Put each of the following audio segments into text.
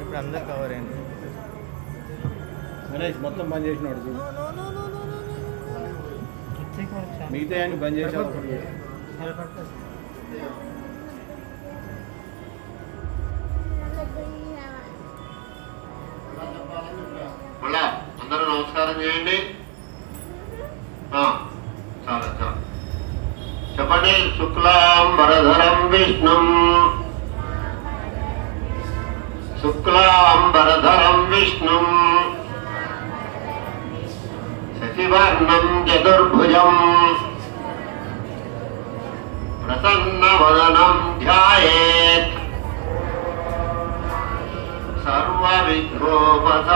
ఇప్పుడు అందరు కవర్ అయింది. మొత్తం బంద్ చేసినాడు చూడు. మిగతా అని బంద్ చేసావు. మళ్ళా అందరూ నమస్కారం చేయండి. చాలా చాలా చెప్పండి. శుక్లాంబరధరం విష్ణుం శుక్లాంబరధరం విష్ణుం శశివర్ణం చతుర్భుజం ప్రసన్నవదనం ధ్యాయేత్ సర్వవిఘ్నోపశాంతయే.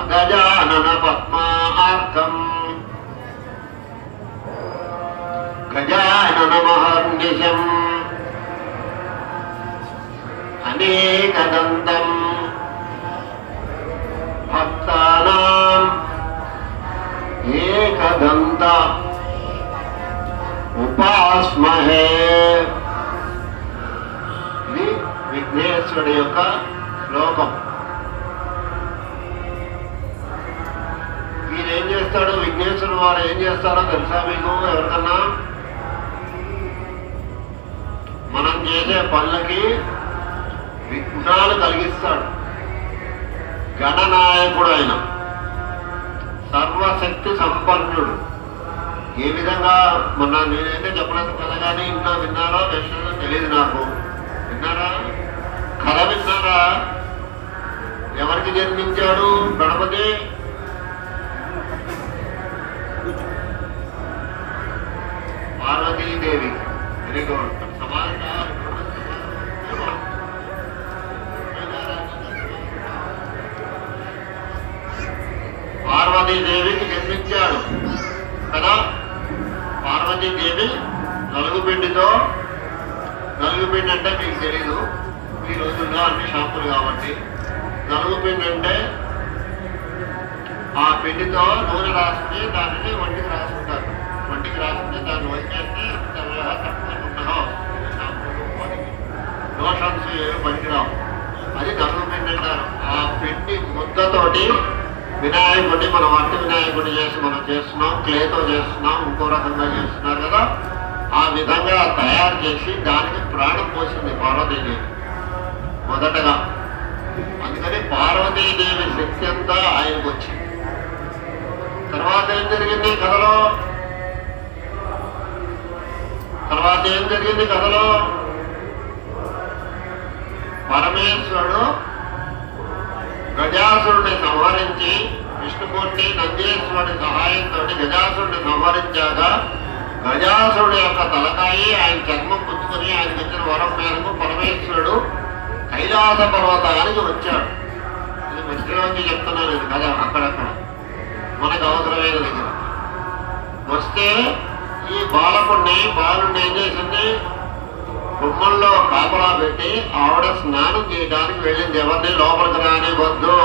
అగజానన పద్మార్కం గజాననమహర్నిశం అనేకదంతం భక్తానాం ఏకదంత ఉపాస్మహే. ఇది విఘ్నేశ్వరుడి యొక్క శ్లోకం. వీరేం చేస్తాడు, విఘ్నేశ్వరుడు వారు ఏం చేస్తారో తెలుసా మీకు? ఎవరికన్నా మనం చేసే పనులకి విఘ్నాలు కలిగిస్తాడు. గణనాయకుడు ఆయన, సర్వశక్తి సంపన్నుడు. ఏ విధంగా మొన్న నేనైతే చెప్పలేదు కదా, కానీ ఇంకా విన్నారో విషయంలో తెలియదు నాకు. విన్నారా? కథ విన్నారా? ఎవరికి జన్మించాడు గణపతి? పార్వతీదేవి. Very good. పార్వతీదేవికి జన్మించాడు కదా. పార్వతీదేవి నలుగుపిండితో, నలుగుపిండి అంటే మీకు తెలీదు ఈ రోజుల్లో అన్ని షాంపులు కాబట్టి. నలుగుపిండి అంటే ఆ పిండితో నూనె రాసుకుని దానిని వంటికి రాసుకుంటారు. వంటికి రాసుకుని దాన్ని వంచేస్తే తెల్లగా తక్కువ దోషాంశ ఏమి పనికిరావు. అది నలుగుపిండి అంటారు. ఆ పిండి ముద్దతోటి వినాయకుడిని, మనం వంటి వినాయకుడిని చేసి మనం చేస్తున్నాం, క్లేతో చేస్తున్నాం, ఇంకో రకంగా చేస్తున్నారు కదా. ఆ విధంగా తయారు చేసి దానికి ప్రాణం పోసింది పార్వతీదేవి మొదటగా. అందుకని పార్వతీదేవి శక్తి అంతా ఆయనకు వచ్చింది. తర్వాత ఏం జరిగింది కథలో? పరమేశ్వరుడు గజాసురుడిని సంహరించి, విష్ణుమూర్తి నందీశ్వరుడి సహాయంతో గజాసురుడిని సంహరించాక గజాసురుడి యొక్క తలకాయి ఆయన చర్మం పుచ్చుకొని ఆయనకు ఇచ్చిన వరం మేరకు పరమేశ్వరుడు కైలాస పర్వతానికి వచ్చాడు. ఇది మధ్యలోంచి చెప్తున్నాను ఇది కదా, అక్కడక్కడ మనకు అవసరమైన దగ్గర వస్తే ఈ బాలుని ఏం చేసింది? గుమ్మంలో కాపలా పెట్టి ఆవిడ స్నానం చేయడానికి వెళ్ళింది. ఎవరిని లోపలికి రానివ్వద్దు.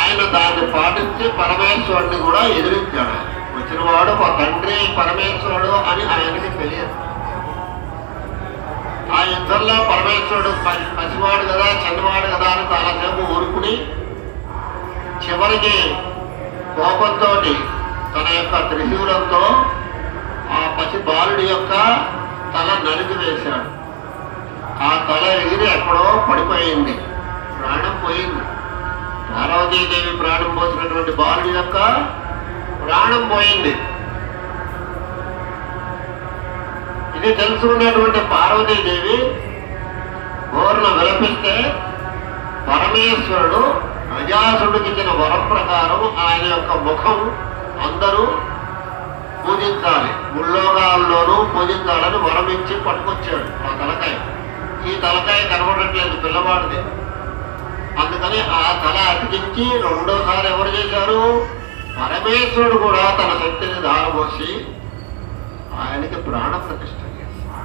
ఆయన దాన్ని పాటించి పరమేశ్వరుడిని కూడా ఎదిరించాడు. వచ్చిన వాడు మా తండ్రి పరమేశ్వరుడు అని ఆయనకి తెలియదు. ఆ యుద్ధంలో పరమేశ్వరుడు పసివాడు కదా, చిన్నవాడు కదా అని చాలాసేపు ఊరుకుని చివరికి కోపంతో తన యొక్క త్రిశూలంతో ఆ పసి బాలుడి యొక్క తల నరికి వేశాడు. ఆ తల ఎగిరి ఎక్కడో పడిపోయింది, ప్రాణం పోయింది. పార్వతీదేవి ప్రాణం పోసినటువంటి బాలుడి యొక్క ప్రాణం పోయింది. ఇది తెలుసుకున్నటువంటి పార్వతీదేవి ఘోరణ విలపిస్తే పరమేశ్వరుడు గజాసుడికి ఇచ్చిన వరం ప్రకారం ఆయన యొక్క ముఖం అందరూ పూజించాలి, ముల్లోకాల్లోనూ పూజించాలని వరం ఇచ్చి పట్టుకొచ్చాడు ఆ తలకాయ. ఈ తలకాయ కనబడట్లేదు పిల్లవాడిది, అందుకని ఆ తల అతికించి రెండోసారి ఎవరు చేశారు? పరమేశ్వరుడు కూడా తన శక్తిని ధారపోసి ఆయనకి ప్రాణ ప్రతిష్ఠ చేశారు.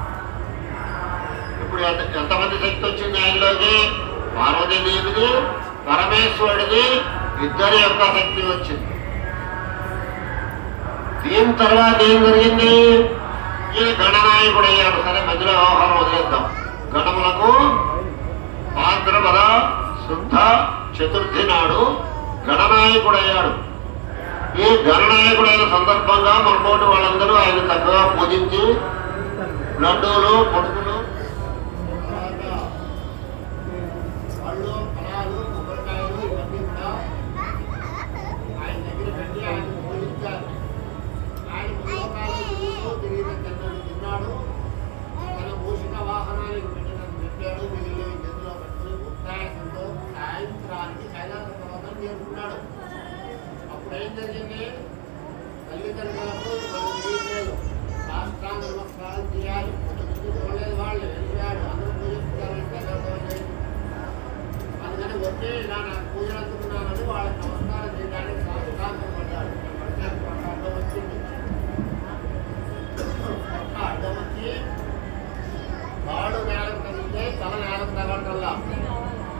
ఇప్పుడు ఎంతమంది శక్తి వచ్చింది ఆయనలోకి? పార్వతీదేవిది, పరమేశ్వరుడిది, ఇద్దరి యొక్క శక్తి వచ్చింది. దీని తర్వాత ఏం జరిగింది? ఈయన గణనాయకుడు అయ్యాడు. సరే, మధ్యలో వ్యవహారం వదిలేద్దాం. గణములకు భాద్రపద శుద్ధ చతుర్థి నాడు గణనాయకుడు అయ్యాడు. ఈ గణనాయకుడైన సందర్భంగా మనతోటి వాళ్ళందరూ ఆయన చక్కగా పూజించి లడ్డూలు, పొడుగులు, పళ్ళు, ఫలాలు, కొబ్బరికాయలు ఇవన్నీ కూడా ఆయన దగ్గర పెట్టి ఆయన పూజించారు. ఆయన తిన్నాడు, తన మూషిక వాహనానికి పెట్టాడు, మిగిలిన చేతిలో పట్టుకుని ఉత్సాహంతో సాయంత్రానికి కైలాస పర్వతం చేరుకున్నాడు. అప్పుడు ఏం జరిగింది? తల్లిదండ్రులకు మనం చేయలేదు, సాష్టాంగ నమస్కారం చేయాలి. చూడలేదు, వాళ్ళు వెళ్ళిపోయాడు, అందరూ పూజిస్తారని అందుకని వచ్చి ఇలా నాకు పూజలు అందుకున్నానని వాళ్ళకి నమస్కారం చేయడానికి సాష్టాంగం పడ్డాడు. అడ్డం వచ్చింది, అడ్డం వచ్చి కాళ్ళు నేలకు తగిలితే తల నేలకు తగలటల్లా,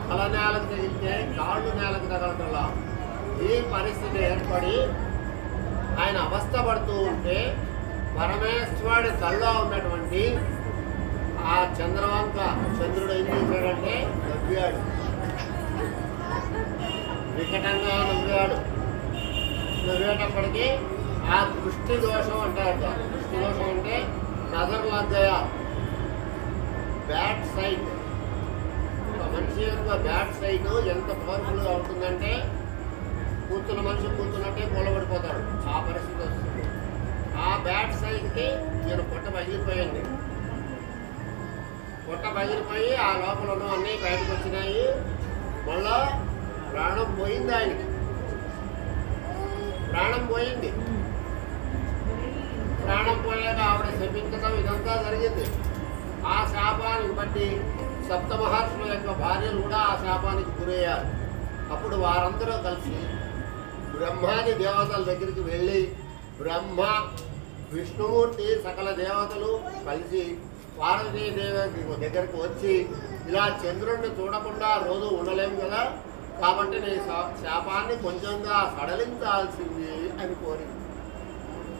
తల నేలకు తగిలితే కాళ్ళు నేలకు తగలటల్లా. ఈ పరిస్థితి ఏర్పడి ఆయన అవస్థపడుతూ ఉంటే పరమేశ్వరుడి కళ్ళలో ఉన్నటువంటి ఆ చంద్రవంక చంద్రుడు ఏం చేశాడంటే నవ్వాడు, వికటంగా నవ్వాడు. నవ్వేటప్పటికీ ఆ దృష్టి దోషం అంటారట. దృష్టి దోషం అంటే నజర్ లగ్గయ, బ్యాడ్ సైట్. ఒక మనిషి యొక్క బ్యాడ్ సైట్ ఎంత పవర్ఫుల్గా ఉంటుందంటే కూర్చున్న మనిషి కూర్చున్నట్టే కూలబడిపోతాడు. ఆ పరిస్థితి వస్తుంది. ఆ బ్యాడ్ సైడ్కి నేను పొట్ట పగిలిపోయింది. పొట్ట పగిలిపోయి ఆ లోపల ఉన్నవన్నీ బయటకు వచ్చినాయి. మళ్ళా ప్రాణం పోయింది, ఆయనకి ప్రాణం పోయింది. ప్రాణం పోయాక ఆవిడ శపించడం ఇదంతా జరిగింది. ఆ శాపానికి బట్టి సప్త మహర్షుల యొక్క భార్యలు కూడా ఆ శాపానికి గురయ్యారు. అప్పుడు వారందరూ కలిసి బ్రహ్మాది దేవతల దగ్గరికి వెళ్ళి, బ్రహ్మ, విష్ణుమూర్తి, సకల దేవతలు కలిసి పార్వతీదేవి దగ్గరికి వచ్చి, ఇలా చంద్రుడిని చూడకుండా రోజు ఉండలేము కదా, కాబట్టి నీ శాపాన్ని కొంచెంగా సడలించాల్సింది అని కోరింది.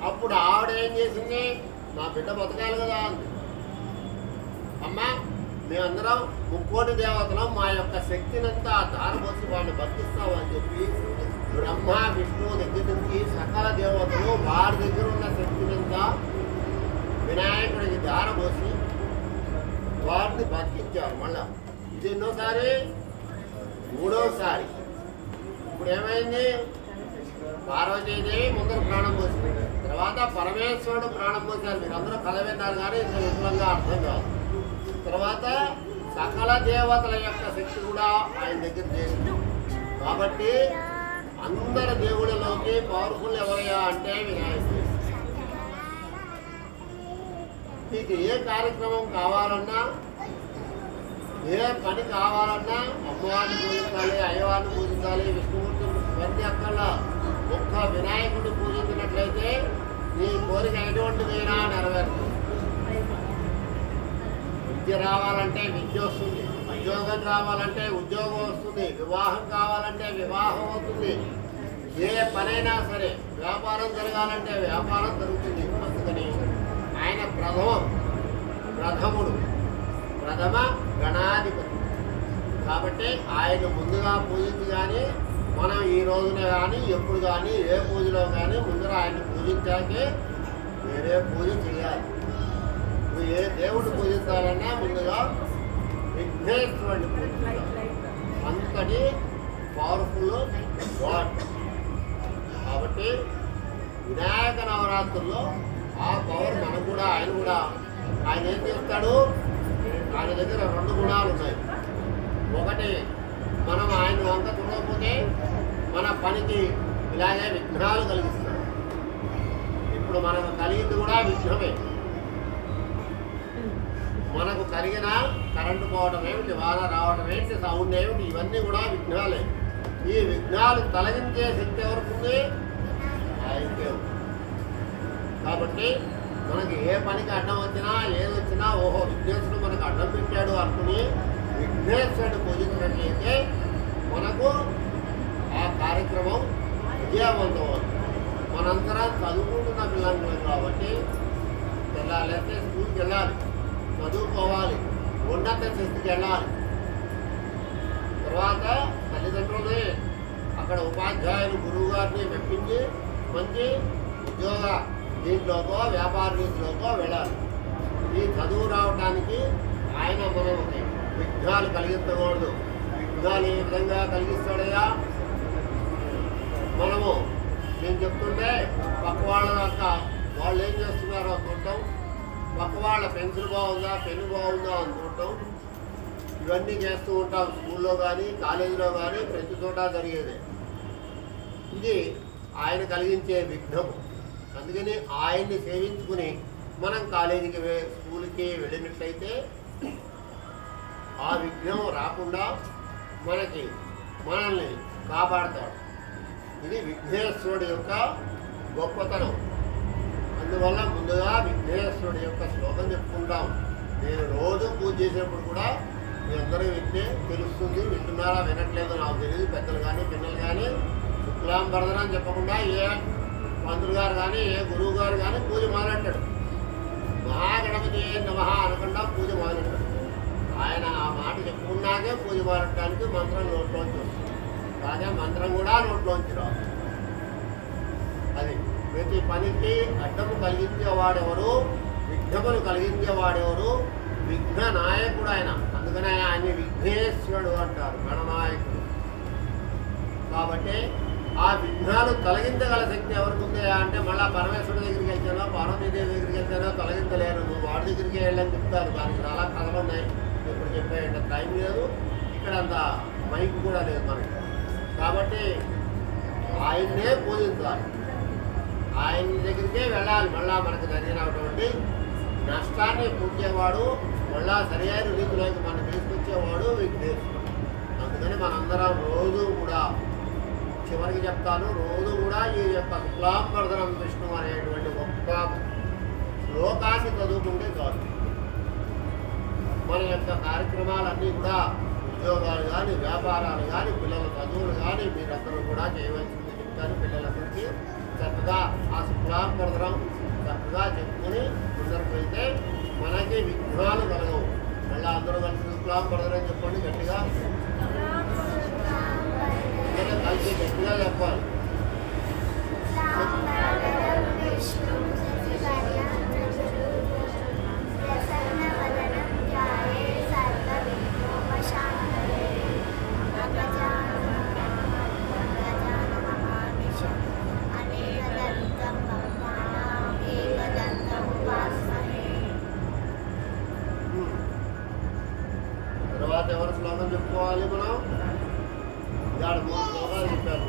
అప్పుడు ఆవిడ ఏం చేసింది? నా బిడ్డ బతకాలి కదా అంది. అమ్మా, మేమందరం ముక్కోటి దేవతలం, మా యొక్క శక్తినంతా ధారపోసి వాడిని బతికిస్తావు అని చెప్పి బ్రహ్మ, విష్ణువు దగ్గర నుంచి సకల దేవతలు వారి దగ్గర ఉన్న శక్తినంతా వినాయకుడికి ధారపోసి వారిని బతికించారు. మళ్ళా ఇది ఎన్నోసారి? మూడోసారి. ఇప్పుడు ఏమైంది? పార్వతీదేవి ముందర ప్రాణం పోసింది, తర్వాత పరమేశ్వరుడు ప్రాణం పోసారు. మీరు అందరూ కథ విన్నారు కానీ ఇంత విపులంగా అర్థం కాదు. తర్వాత సకల దేవతల యొక్క శక్తి కూడా ఆయన దగ్గర చేసింది. కాబట్టి అందరి దేవుడిలోకి పవర్ఫుల్ ఎవరయ్యా అంటే వినాయకుడు. మీకు ఏ కార్యక్రమం కావాలన్నా, ఏ పని కావాలన్నా అమ్మవారిని పూజించాలి, అయ్యవారిని పూజించాలి, విష్ణుమూర్తి ఇవన్నీ అక్కర్లా. ఒక్క వినాయకుడిని పూజించినట్లయితే నీ కోరిక ఎటువంటిదైనా నెరవేరుతుంది. విద్య రావాలంటే విద్య వస్తుంది, ఉద్యోగం రావాలంటే ఉద్యోగం వస్తుంది, వివాహం కావాలంటే వివాహం అవుతుంది. ఏ పనైనా సరే, వ్యాపారం జరగాలంటే వ్యాపారం జరుగుతుంది. అందుకని ఆయన ప్రథముడు, ప్రథమ గణాధిపతి. కాబట్టి ఆయన ముందుగా పూజించి కానీ మనం ఈ రోజున కానీ ఎప్పుడు కానీ ఏ పూజలో కానీ ముందర ఆయన పూజించాకే వేరే పూజ చేయాలి. నువ్వు ఏ దేవుడిని పూజించాలన్నా ముందుగా విఘ్నేశ్వరుడిని పూజించాలి. అంతటి పవర్ఫుల్ గాడ్. కాబట్టి వినాయక నవరాత్రుల్లో ఆ పవర్ మనకు కూడా, ఆయన ఏం చేస్తాడు? ఆయన దగ్గర రెండు గుణాలు ఉన్నాయి. ఒకటి మనం ఆయన వంక చూడకపోతే మన పనికి ఇలాగే విఘ్నాలు కలిగిస్తాడు. ఇప్పుడు మనకు కలిగింది కూడా విఘ్నమే. మనకు కలిగిన కరెంటు పోవడం ఏమిటి, వాన రావడం ఏమిటి, సౌండ్ ఏమిటి, ఇవన్నీ కూడా విఘ్నాలే. ఈ విఘ్నాలు తొలగించే శక్తి ఎవరికి ఉంది? ఆయనకే ఉంది. కాబట్టి మనకి ఏ పనికి అడ్డం వచ్చినా ఏది వచ్చినా ఓహో విఘ్నేశ్వరుడు మనకు అడ్డం పెట్టాడు అనుకుని విఘ్నేశ్వరుడు పూజించినట్లయితే మనకు ఆ కార్యక్రమం విజయవంతం అవుతుంది. మనందరం చదువుకుంటున్న పిల్లలు కాబట్టి వెళ్ళాలంటే స్కూల్కి వెళ్ళాలి, చదువుకోవాలి, ఉన్నత స్థితికి వెళ్ళాలి. తర్వాత తల్లిదండ్రులని అక్కడ ఉపాధ్యాయులు గురువు గారిని మెప్పించి మంచి ఉద్యోగ దీంట్లోకో వ్యాపార రీతిలోకో వెళ్ళాలి. ఈ చదువు రావడానికి ఆయన మనం విఘ్నాలు కలిగించకూడదు. విఘ్నాలు ఏ విధంగా కలిగిస్తాడయ్యా? మనము నేను చెప్తుంటే పక్క వాళ్ళ యొక్క వాళ్ళు ఏం చేస్తున్నారో చూడటం, పక్క వాళ్ళ పెన్సిల్ బాగుందా, పెన్ను బాగుందా అని చూడటం, ఇవన్నీ చేస్తూ ఉంటాం. స్కూల్లో కానీ కాలేజీలో కానీ ప్రతి చోట జరిగేది. ఇది ఆయన కలిగించే విఘ్నము. అందుకని ఆయన్ని సేవించుకుని మనం కాలేజీకి స్కూల్కి వెళ్ళినట్లయితే ఆ విఘ్నం రాకుండా మనల్ని కాపాడతాడు. ఇది విఘ్నేశ్వరుడి యొక్క గొప్పతనం. అందువల్ల ముందుగా విఘ్నేశ్వరుడి యొక్క శ్లోకం చెప్పుకుంటాం. నేను రోజు పూజ చేసినప్పుడు కూడా మీ అందరూ వింటే తెలుస్తుంది. వింటున్నారా వినట్లేదు నాకు తెలియదు. పెద్దలు కానీ పిల్లలు కానీ శుక్లాంబరదన అని చెప్పకుండా ఏ పంతులు గారు కానీ ఏ గురువు గారు కానీ పూజ మొదలెట్టాడు. మహాగణపతి నమః అనకుండా పూజ మొదలెట్టాడు. ఆయన ఆ మాట చెప్పుకున్నాకే పూజ మొదలెట్టడానికి మంత్రం నోట్లోంచి వస్తుంది. కానీ మంత్రం కూడా నోట్లోంచి రాదు. అది ప్రతి పనికి అడ్డము కలిగించేవాడెవరు, విఘ్నములు కలిగించేవాడెవరు? విఘ్న నాయకుడు ఆయన. అందుకనే ఆయన విఘ్నేశ్వరుడు అంటారు, గణనాయకుడు. కాబట్టి ఆ విఘ్నాలు తొలగించగల శక్తి ఎవరికి ఉంది అంటే మళ్ళీ పరమేశ్వరుడి దగ్గరికి వెళ్తానో పార్వతీదేవి దగ్గరికి వెళ్తానో తొలగించలేరు. నువ్వు వాడి దగ్గరికి వెళ్ళని చెప్తారు. దానికి చాలా కథలు ఉన్నాయి. ఇప్పుడు చెప్పేంత టైం లేదు, ఇక్కడ అంత మైక్ కూడా లేదు మనకి. కాబట్టి ఆయన్నే పూజించాలి, ఆయన దగ్గరికే వెళ్ళాలి. మళ్ళా మనకు జరిగినటువంటి నష్టాన్ని పూడ్చేవాడు, మళ్ళా సరైన రీతిలోకి మనం తీసుకొచ్చేవాడు విఘ్నేశ్వరుడు. అందుకని మనందరం రోజు కూడా చివరికి చెప్తాను, రోజు కూడా ఈ యొక్క శుక్లాంబరదనం విష్ణు అనేటువంటి ఒక్క శ్లోకాన్ని చదువుకుంటే చాలు. మన యొక్క కార్యక్రమాలన్నీ కూడా ఉద్యోగాలు కానీ వ్యాపారాలు కానీ పిల్లల చదువులు కానీ మీరందరూ కూడా చేయవలసింది చెప్తాను. పిల్లలందరికీ చక్కగా ఆ శుక్లాంబరదనం చక్కగా చెప్పుకుని ముందరకు వెళ్తే మనకి విఘ్నాలు కలగవు. మళ్ళీ అందరూ కలిసి శుక్లాంబరదనం చెప్పండి గట్టిగా, కలిసి గట్టిగా చెప్పాలి. తర్వాత ఎవరు శ్లోకం చెప్పుకోవాలి? మనం ఇవాళ 3 శ్లోకాలు చెప్పారు.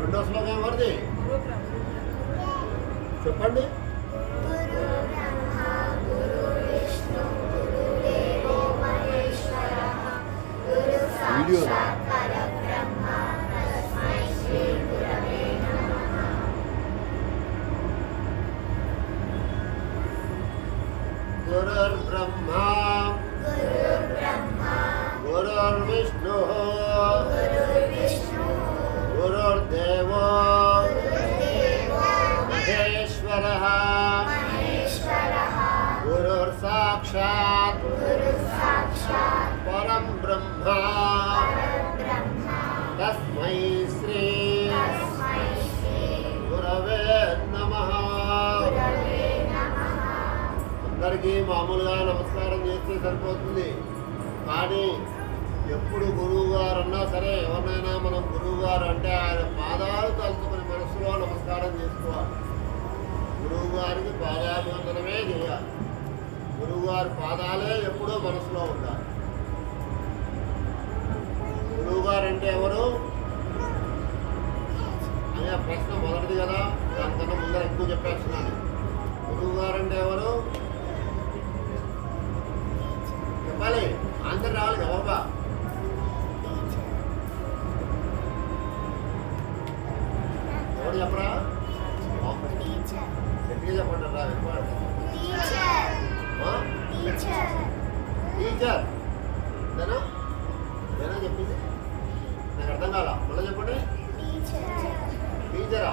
రెండో శ్లోకం ఎవరిది? చెప్పండి. వీడియో గురుర్బ్రహ్మా గురుర్విష్ణు గురుర్దేవో మహేశ్వరః గురుర్సాక్షాత్ పరం బ్రహ్మ తస్మై శ్రీ గురవే నమః. అందరికీ మామూలుగా నమస్కారం చేస్తే సరిపోతుంది. కానీ ఎప్పుడు గురువు గారు అన్నా సరే, ఎవరినైనా మనం గురువు గారు అంటే ఆయన పాదాలు తలుచుకుని మనసులో నమస్కారం చేసుకోవాలి. గురువు గారికి పాదాభివందనమే చేయాలి. గురువుగారి పాదాలే ఎప్పుడూ మనసులో ఉండాలి. గురువుగారు అంటే ఎవరు అనే ప్రశ్న మొదటిది కదా, దానికన్నా ముందర ఎక్కువ చెప్పేస్తున్నాను. గురువుగారు అంటే ఎవరు చెప్పాలి, ఆన్సర్ రావాలి కదా బాబా. ఎవరు చెప్పరా? గట్టిగా చెప్పండి రా. టీచర్ అంతేనా? ఏనా చెప్పింది? నాకు అర్థం కాలా, మళ్ళీ చెప్పండి. టీచరా?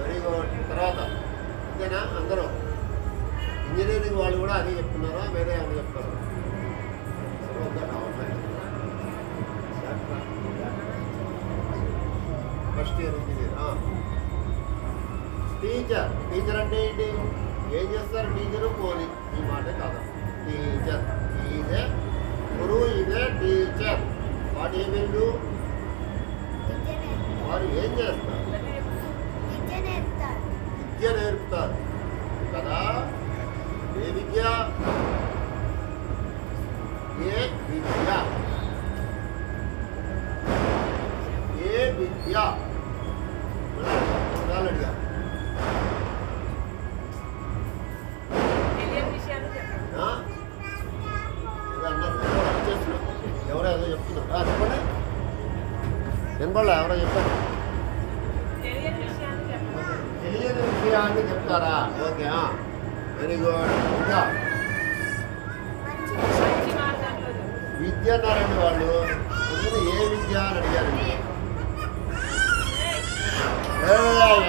Very good. తర్వాత అంతేనా? అందరూ ఇంజనీరింగ్ వాళ్ళు కూడా అదే చెప్తున్నారా, వేరే ఏమైనా చెప్తారా? First year engineer. Teacher, teacher అంటే ఏంటి? ఏం చేస్తారు టీచరు? పోనీ ఈ మాట కాదా? టీచర్ ఈజే గురువు, ఇదే టీచర్. వాడు ఏమేండు? వారు ఏం చేస్తారు? విద్య నేర్పుతారు కదా. ఏ విద్య? ఏ విద్య? ఏ విద్య? అడిగా ఎవరో ఏదో చెప్తున్నారు, చెప్పండి. వినపడలే, ఎవరో చెప్పారు. తెలియని విషయాన్ని చెప్తారా? Okay, very good. ఇంకా విద్య అన్నారండి వాళ్ళు. ముందు ఏ విద్య అని అడిగారు.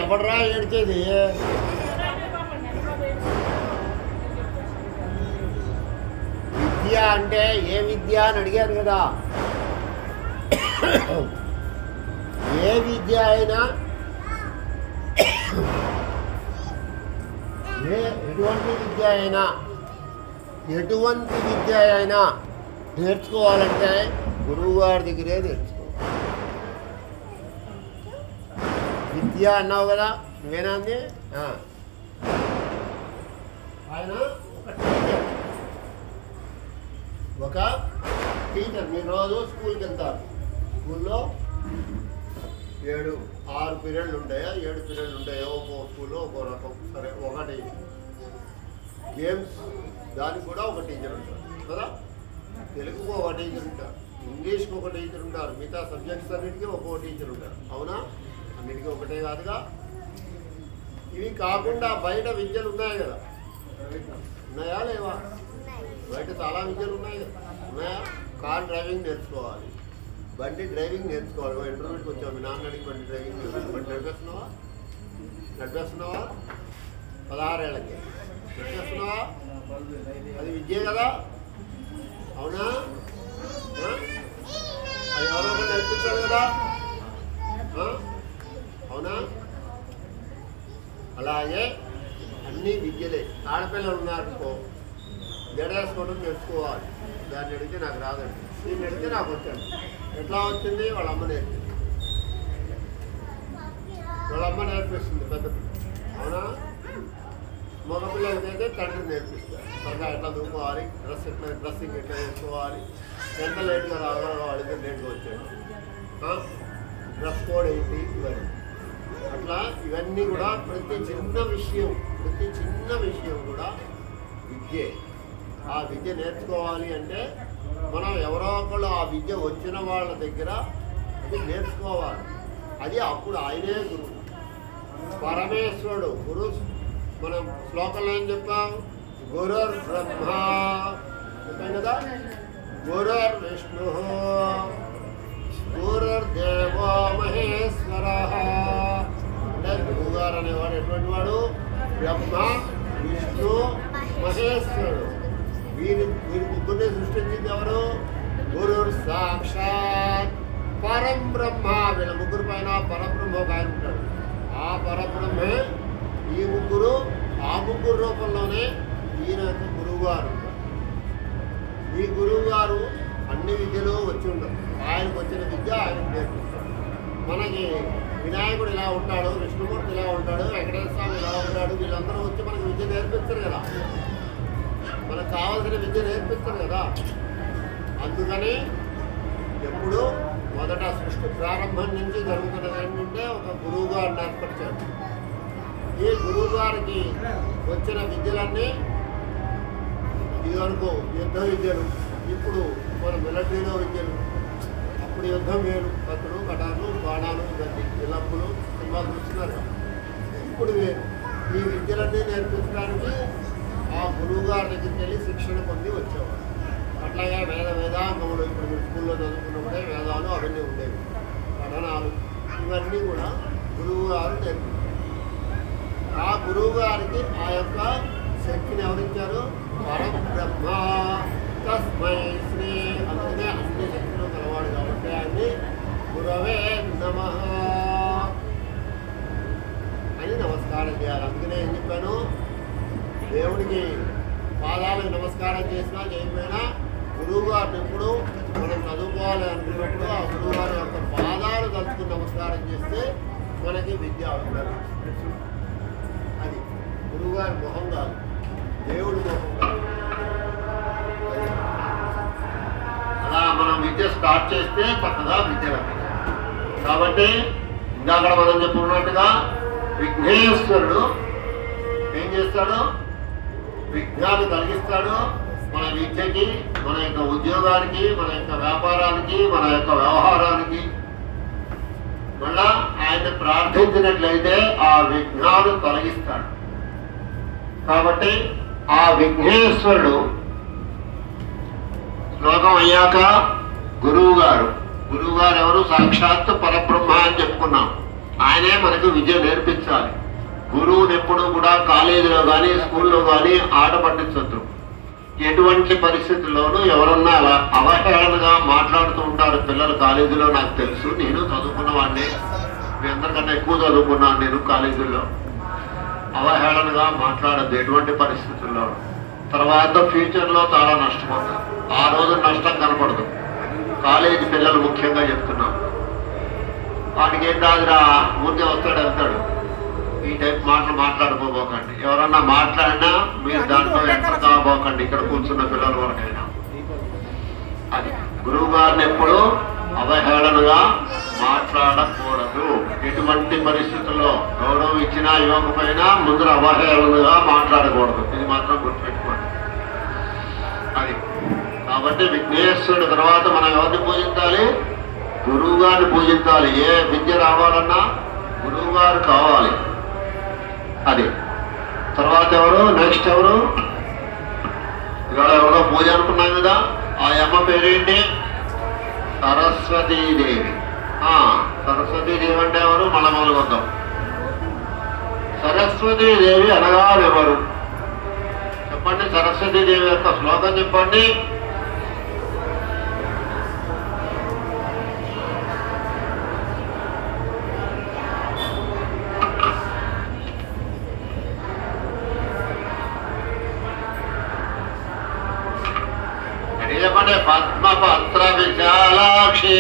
ఎవడరా ఏడ్చేది? విద్య అంటే ఏ విద్య అని అడిగారు కదా. ఏ విద్య అయినా ఎటువంటి విద్య అయినా నేర్చుకోవాలంటే గురువు గారి దగ్గరే నేర్చుకోవాలి. విద్య అన్నావు కదా, నువ్వేనాంది? ఆయన ఒక టీచర్. మీరు రోజు స్కూల్కి వెళ్తారు. స్కూల్లో 6 పీరియడ్లు ఉంటాయా, 7 పీరియడ్లు ఉంటాయా? ఒక్కో స్కూల్లో ఒక్కో రకం. సరే, ఒకటి గేమ్స్, దానికి కూడా ఒక టీచర్ ఉంటారు కదా. తెలుగుకు ఒక టీచర్ ఉంటారు, ఇంగ్లీష్కి ఒక టీచర్ ఉంటారు, మిగతా సబ్జెక్ట్స్ అన్నిటికీ ఒక్కో టీచర్ ఉంటారు. అవునా? అన్నిటికీ ఒకటే కాదుగా. ఇవి కాకుండా బయట విద్యలు ఉన్నాయి కదా. ఉన్నాయా లేవా? బయట చాలా విద్యలు ఉన్నాయి కదా. ఉన్నాయా? కార్ డ్రైవింగ్ నేర్చుకోవాలి, బండి డ్రైవింగ్ నేర్చుకోవాలి. ఇంటర్వ్యూకి వచ్చావు, మీ నాన్న అడిగి బండి డ్రైవింగ్ నేర్చుకోవాలి. బండి నడిపేస్తున్నావా? 16 ఏళ్ళకి నడిపేస్తున్నావా? అది విద్యే కదా. అవునా? అది ఎవరో నేర్పించాలి కదా. అవునా? అలాగే అన్ని విద్యలే. ఆడపిల్లలు ఉన్నారనుకో, జడేసుకోవడం నేర్చుకోవాలి. దాన్ని అడిగితే నాకు రాదండి, దీన్ని అడిగితే నాకు వచ్చాను. ఎట్లా వచ్చింది? వాళ్ళ అమ్మ నేర్పింది. వాళ్ళ అమ్మ నేర్పిస్తుంది పెద్ద. అవునా? మగపిల్లలకైతే తండ్రి నేర్పిస్తారు. త్వరగా ఎట్లా దూకోవాలి, డ్రెస్సింగ్ ఎట్లా చేసుకోవాలి, ఎంత లేట్గా రావాలో వాళ్ళకి లేట్గా వచ్చాడు, డ్రెస్ కోడ్ ఏంటి, ఇవన్నీ. అట్లా ఇవన్నీ కూడా ప్రతి చిన్న విషయం కూడా విద్యే. ఆ విద్య నేర్చుకోవాలి అంటే మనం ఎవరో ఒకళ్ళు ఆ విద్య వచ్చిన వాళ్ళ దగ్గర అది నేర్చుకోవాలి. అది అప్పుడు ఆయనే గురువు, పరమేశ్వరుడు. గురు మనం శ్లోకంలో ఏం చెప్పాం? గురుర్ బ్రహ్మ చెప్పాం కదా, గురుర్ విష్ణు, గురుర్దేవో మహేశ్వర. అంటే గురువుగారు అనేవాడు ఎటువంటి వాడు? బ్రహ్మ, విష్ణు, మహేశ్వరుడు. వీరి ముగ్గురిని సృష్టించింది ఎవరు? గురుర్ సాక్షాత్ పరం బ్రహ్మ. వీళ్ళ ముగ్గురు పైన పరబ్రహ్మ ఒక ఆయన ఉంటాడు. ఆ పరబ్రహ్మే ఈ ముగ్గురు, ఆ ముగ్గురు రూపంలోనే ఈయన గురువు గారు. ఈ గురువు గారు అన్ని విద్యలు వచ్చి ఉండరు. ఆయనకు వచ్చిన విద్య ఆయనకు నేర్పిస్తాడు. మనకి వినాయకుడు ఇలా ఉంటాడు, విష్ణుమూర్తి ఇలా ఉంటాడు, వెంకటేశ్వర స్వామి ఇలా ఉంటాడు. వీళ్ళందరూ వచ్చి మనకి విద్య నేర్పిస్తారు కదా. మనకు కావాల్సిన విద్య నేర్పిస్తారు కదా. అందుకని ఎప్పుడు మొదట సృష్టి ప్రారంభం నుంచి జరుగుతున్నది ఏంటంటే ఒక గురువు గారిని ఏర్పరిచారు. ఈ గురువు గారికి వచ్చిన విద్యలన్నీ ఇదివరకు యుద్ధ విద్యలు, ఇప్పుడు మన మిలిటరీలో విద్యలు. అప్పుడు యుద్ధం వేరు, కత్తులు కటాలు బాణాలు విలప్పులు సినిమాలు చూస్తున్నారు. ఇప్పుడు వేరు. ఈ విద్యలన్నీ నేర్పించడానికి ఆ గురువు గారి దగ్గరికి వెళ్ళి శిక్షణ పొంది వచ్చేవారు. అట్లాగే వేదాంగములు ఇప్పుడు మీరు స్కూల్లో చదువుకున్నప్పుడే వేదాలు అవన్నీ ఉండేవి, పఠనాలు ఇవన్నీ కూడా గురువు గారు నేర్పించారు. ఆ గురువు గారికి ఆ యొక్క శక్తిని ఎవరిచ్చారు? పరబ్రహ్మ తస్మై శ్రీ. అందుకనే అన్ని శక్తులు కలవాడు కాబట్టి ఆయన్ని గురవే నమః అని నమస్కారం చేయాలి. అందుకనే ఏం చెప్పాను, దేవుడికి పాదాలకు నమస్కారం చేసినా చేయకపోయినా గురువు గారిని ఎప్పుడు మనం చదువుకోవాలి అనుకున్నప్పుడు ఆ గురువు గారి యొక్క పాదాలు తలుచుకుని నమస్కారం చేస్తే మనకి విద్య అవుతుంది. అది గురువు గారి మొహం కాదు, దేవుడి మొహం కాదు. అలా మనం విద్య స్టార్ట్ చేస్తే చక్కగా విద్య లభిస్తుంది. కాబట్టి ఇందాక మనం చెప్పుకున్నట్టుగా విఘ్నేశ్వరుడు ఏం చేస్తాడు? విఘ్నాన్ని కలిగిస్తాడు. మన విద్యకి, మన యొక్క ఉద్యోగానికి, మన యొక్క వ్యాపారానికి, మన యొక్క వ్యవహారానికి. మళ్ళా ఆయన ప్రార్థించినట్లయితే ఆ విఘ్నాలు తొలగిస్తాడు. కాబట్టి ఆ విఘ్నేశ్వరుడు శ్లోకం అయ్యాక గురువు గారు ఎవరు? సాక్షాత్తు పరబ్రహ్మ అని చెప్పుకున్నాం. ఆయనే మనకు విద్య నేర్పించాలి. గురువుని ఎప్పుడు కూడా కాలేజీలో కానీ స్కూల్లో కానీ ఆట పట్టించొద్దు. ఎటువంటి పరిస్థితుల్లోనూ ఎవరన్నా అలా అవహేళనగా మాట్లాడుతూ ఉంటారు పిల్లలు కాలేజీలో. నాకు తెలుసు, నేను చదువుకున్న వాడిని, మీ అందరికన్నా ఎక్కువ చదువుకున్నాను నేను కాలేజీలో. అవహేళనగా మాట్లాడద్దు ఎటువంటి పరిస్థితుల్లో. తర్వాత ఫ్యూచర్లో చాలా నష్టపోతారు. ఆ రోజు నష్టం కనపడదు. కాలేజీ పిల్లలు ముఖ్యంగా చెప్తున్నాం. వాడికి ఏం కాదురా, ఊరికే వస్తాడు వెళ్తాడు. ఈ టైప్ మాటలు మాట్లాడుకోబోకండి. ఎవరన్నా మాట్లాడినా మీరు దాంట్లో ఎంటర్ కాబోకండి, ఇక్కడ కూర్చున్న పిల్లల వరకైనా. అది గురువు గారిని ఎప్పుడు అవహేళనగా మాట్లాడకూడదు. ఎటువంటి పరిస్థితుల్లో గౌరవం ఇచ్చినా ఇవ్వకపోయినా ముందర అవహేళనగా మాట్లాడకూడదు. ఇది మాత్రం గుర్తుపెట్టుకోండి. అది కాబట్టి విఘ్నేశ్వరుడు తర్వాత మనం ఎవరిని పూజించాలి? గురువు గారిని పూజించాలి. ఏ విద్య రావాలన్నా గురువు గారు కావాలి. అది తర్వాత ఎవరు? నెక్స్ట్ ఎవరు? ఇవాళ ఎవరో పూజ అనుకున్నాం కదా, ఆ అమ్మ పేరేంటి? సరస్వతీదేవి. సరస్వతీదేవి అంటే ఎవరు? మన మొదలుకొద్దాం. సరస్వతీదేవి అనగా ఎవరు చెప్పండి? సరస్వతీదేవి యొక్క శ్లోకం చెప్పండి. చెప్పండి. పద్మపత్ర విశాలాక్షి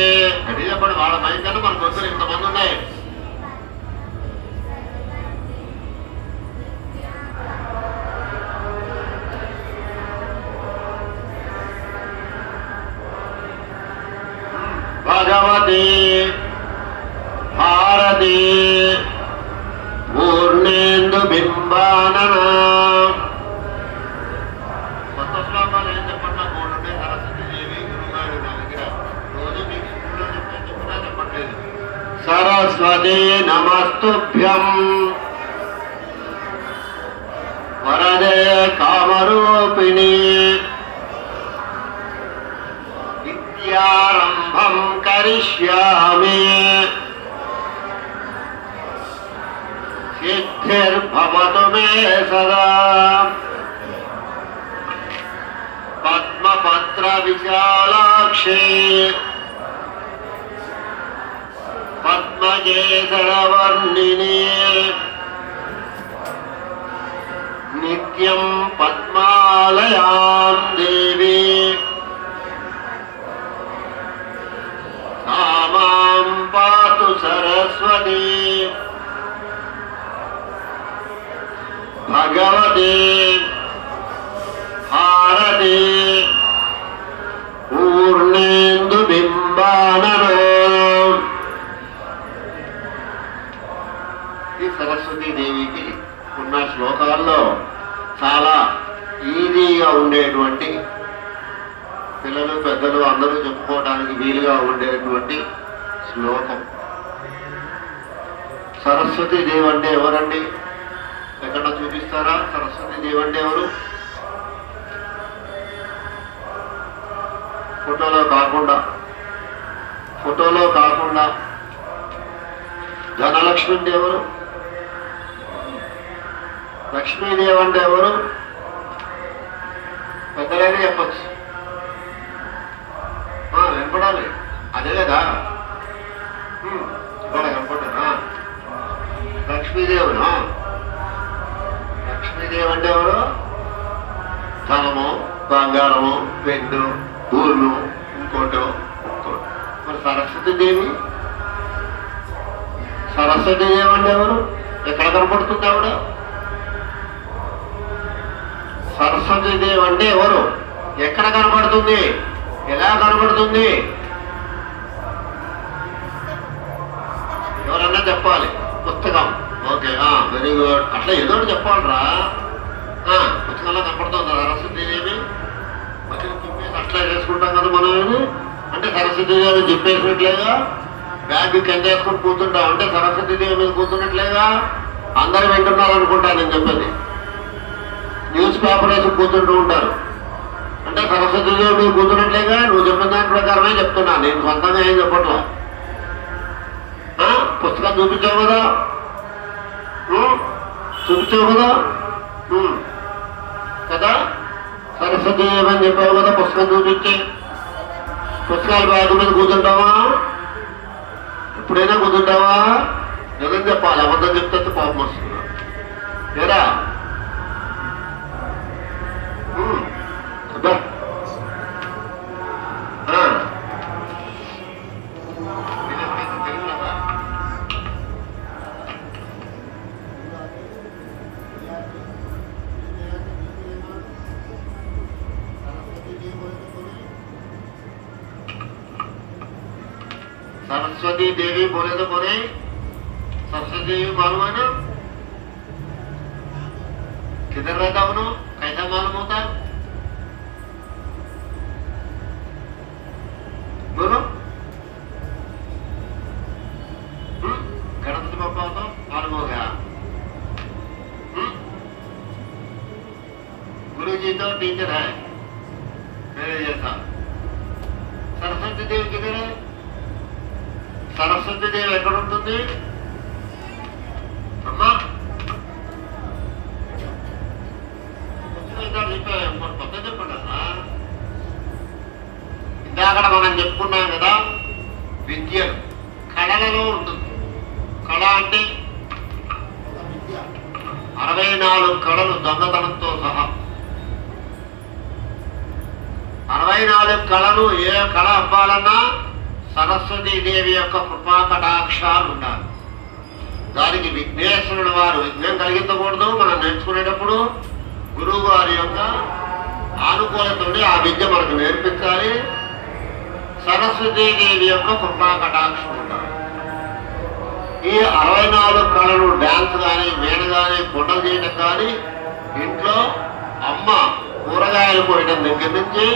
అది చెప్పండి. వాళ్ళ మైకలు మన గొంతులు ఇంతమంది ఉన్నాయి. భగవతి భారతి పూర్ణేందు బింబానన. కొత్త శ్లోకాలు ఏం చెప్పండి? నాకు మూడుంటే సరస్వతీదేవి గురుగారు నా దగ్గర రోజు మీకు స్కూల్లో చెప్పినా చెప్పట్లేదు. సరస్వతి నమస్తుభ్యం వరదే కామరూపిణి విద్యారంభం కరిష్యామి సిద్ధిర్భవతు మే సదా. పద్మపత్ర విశాలాక్షి పద్మకేసరవర్ణిని నిత్యం పద్మాలయాం దేవి సామాం పాతు సరస్వతి. భగవతి ఈ సరస్వతీ దేవికి ఉన్న శ్లోకాల్లో చాలా ఈజీగా ఉండేటువంటి పిల్లలు పెద్దలు అందరూ చెప్పుకోవడానికి వీలుగా ఉండేటువంటి శ్లోకం. సరస్వతీ దేవి అంటే ఎవరండి? ఎక్కడ చూపిస్తారా? సరస్వతీ దేవి అంటే ఎవరు? ఫోటోలో కాకుండా ధనలక్ష్మి అంటే ఎవరు? లక్ష్మీదేవి అంటే ఎవరు? పెద్దలైనా చెప్పచ్చు. వినపడాలి, అదే కదా ఇక్కడ కనపడ్డా. లక్ష్మీదేవునా? లక్ష్మీదేవి అంటే ఎవరు? ధనము, బంగారము, పెండు, ఊళ్ళు, ఇంకోటో. మరి సరస్వతీదేవి అంటే ఎవరు? ఎక్కడ కనపడుతుంది ఆవిడ? సరస్వతీదేవి అంటే ఎవరు? ఎక్కడ కనపడుతుంది? ఎలా కనపడుతుంది? ఎవరన్నా చెప్పాలి. పుస్తకం. Okay, very good. అట్లా ఏదో చెప్పాలరా. పుస్తకంలో కనపడుతుంది సరస్వతీదేవి. మధ్యలో చెప్పేసి అట్లా చేసుకుంటాం కదా మనం. అంటే సరస్వతీదేవి చెప్పేసినట్లేగా. బ్యాగ్ కింద వేసుకొని కూర్చుంటాం అంటే సరస్వతీదేవి మీద కూర్చున్నట్లేగా. అందరూ వింటున్నారు అనుకుంటా నేను చెప్పేది. న్యూస్ పేపర్ వేసి కూర్చుంటూ ఉంటారు అంటే సరస్వతీదేవి మీరు కూర్చున్నట్లేగా. నువ్వు చెప్పిన దాని ప్రకారమే చెప్తున్నా, నేను సొంతంగా ఏం చెప్పట్లా. పుస్తకం చూపించావు కదా, కదా సరస్వతీదేవి అని చెప్పావు కదా. పుస్తకం చూపించి పుస్తకాలు బ్యాగ్ మీద కూర్చుంటావా? ఎప్పుడైనా కూర్చుంటావా? నిజం చెప్పాలి, అబద్ధం చెప్తే కోపం వస్తుంది. ఏరా सरस्वती देवी बोले तो बोले, सरस्वती देवी मालूम है ना? किधर रहता उन्हों? कैसा मालूम होता है? बोलो। गणपति बप्पा हो तो मालूम हो गया। गुरु जी तो टीचर है मेरे जैसा। सरस्वती देवी किधर है? सरस्वती देवी ఎక్కడ ఉంటుంది అమ్మా? కొత్త చెప్పండి. ఇందాక మనం చెప్పుకున్నాం కదా, విద్య కళలలో ఉంటుంది. కళ అంటే 64 కళలు దొంగతనంతో సహా. 64 కళలు ఏ కళ అవ్వాలన్నా సరస్వతీదేవి యొక్క కృపా కటాక్షాలు ఉండాలి. దానికి విఘ్నేశ్వరుడు వారు విఘ్నం కలిగించకూడదు. మనం నేర్చుకునేటప్పుడు గురువు వారి యొక్క ఆనుకూలతోనే ఆ విద్య మనకు నేర్పించాలి. సరస్వతీదేవి యొక్క కృపా కటాక్షం ఉండాలి. ఈ 64 కళలు డాన్స్ కానీ, వీణ కానీ, కొండలు చేయడం కానీ, ఇంట్లో అమ్మ కూరగాయలు పోయడం దగ్గర నుంచి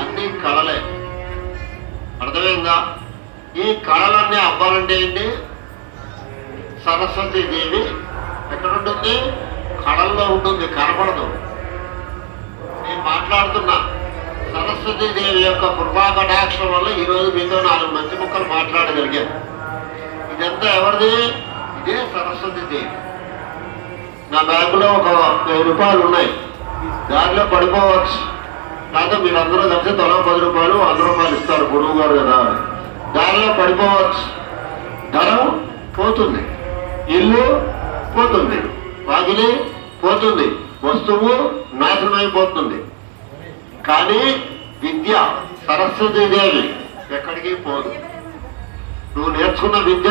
అన్ని కళలే. అర్థమైందా? ఈ కళలన్నీ అవ్వాలంటే ఏంటి? సరస్వతీదేవి ఎక్కడ ఉంటుంది? కళల్లో ఉంటుంది, కనపడదు. నేను మాట్లాడుతున్నా. సరస్వతీదేవి యొక్క కృపా కటాక్షం వల్ల ఈరోజు మీతో 4 మంచి ముక్కలు మాట్లాడగలిగాను. ఇదంతా ఎవరిది? ఇదే సరస్వతీదేవి. నా బ్యాంకులో ఒక 1000 రూపాయలు ఉన్నాయి. దారిలో పడిపోవచ్చు. కాదు మీరందరూ కలిసి తలో 10 రూపాయలు 100 రూపాయలు ఇస్తారు గురువు గారు కదా. దారిలో పడిపోవచ్చు. ధనం పోతుంది, ఇల్లు పోతుంది, వాకిలి పోతుంది, వస్తువు నాశనం అయిపోతుంది. కానీ విద్య సరస్వతీదేవి ఎక్కడికి పోదు. నువ్వు నేర్చుకున్న విద్య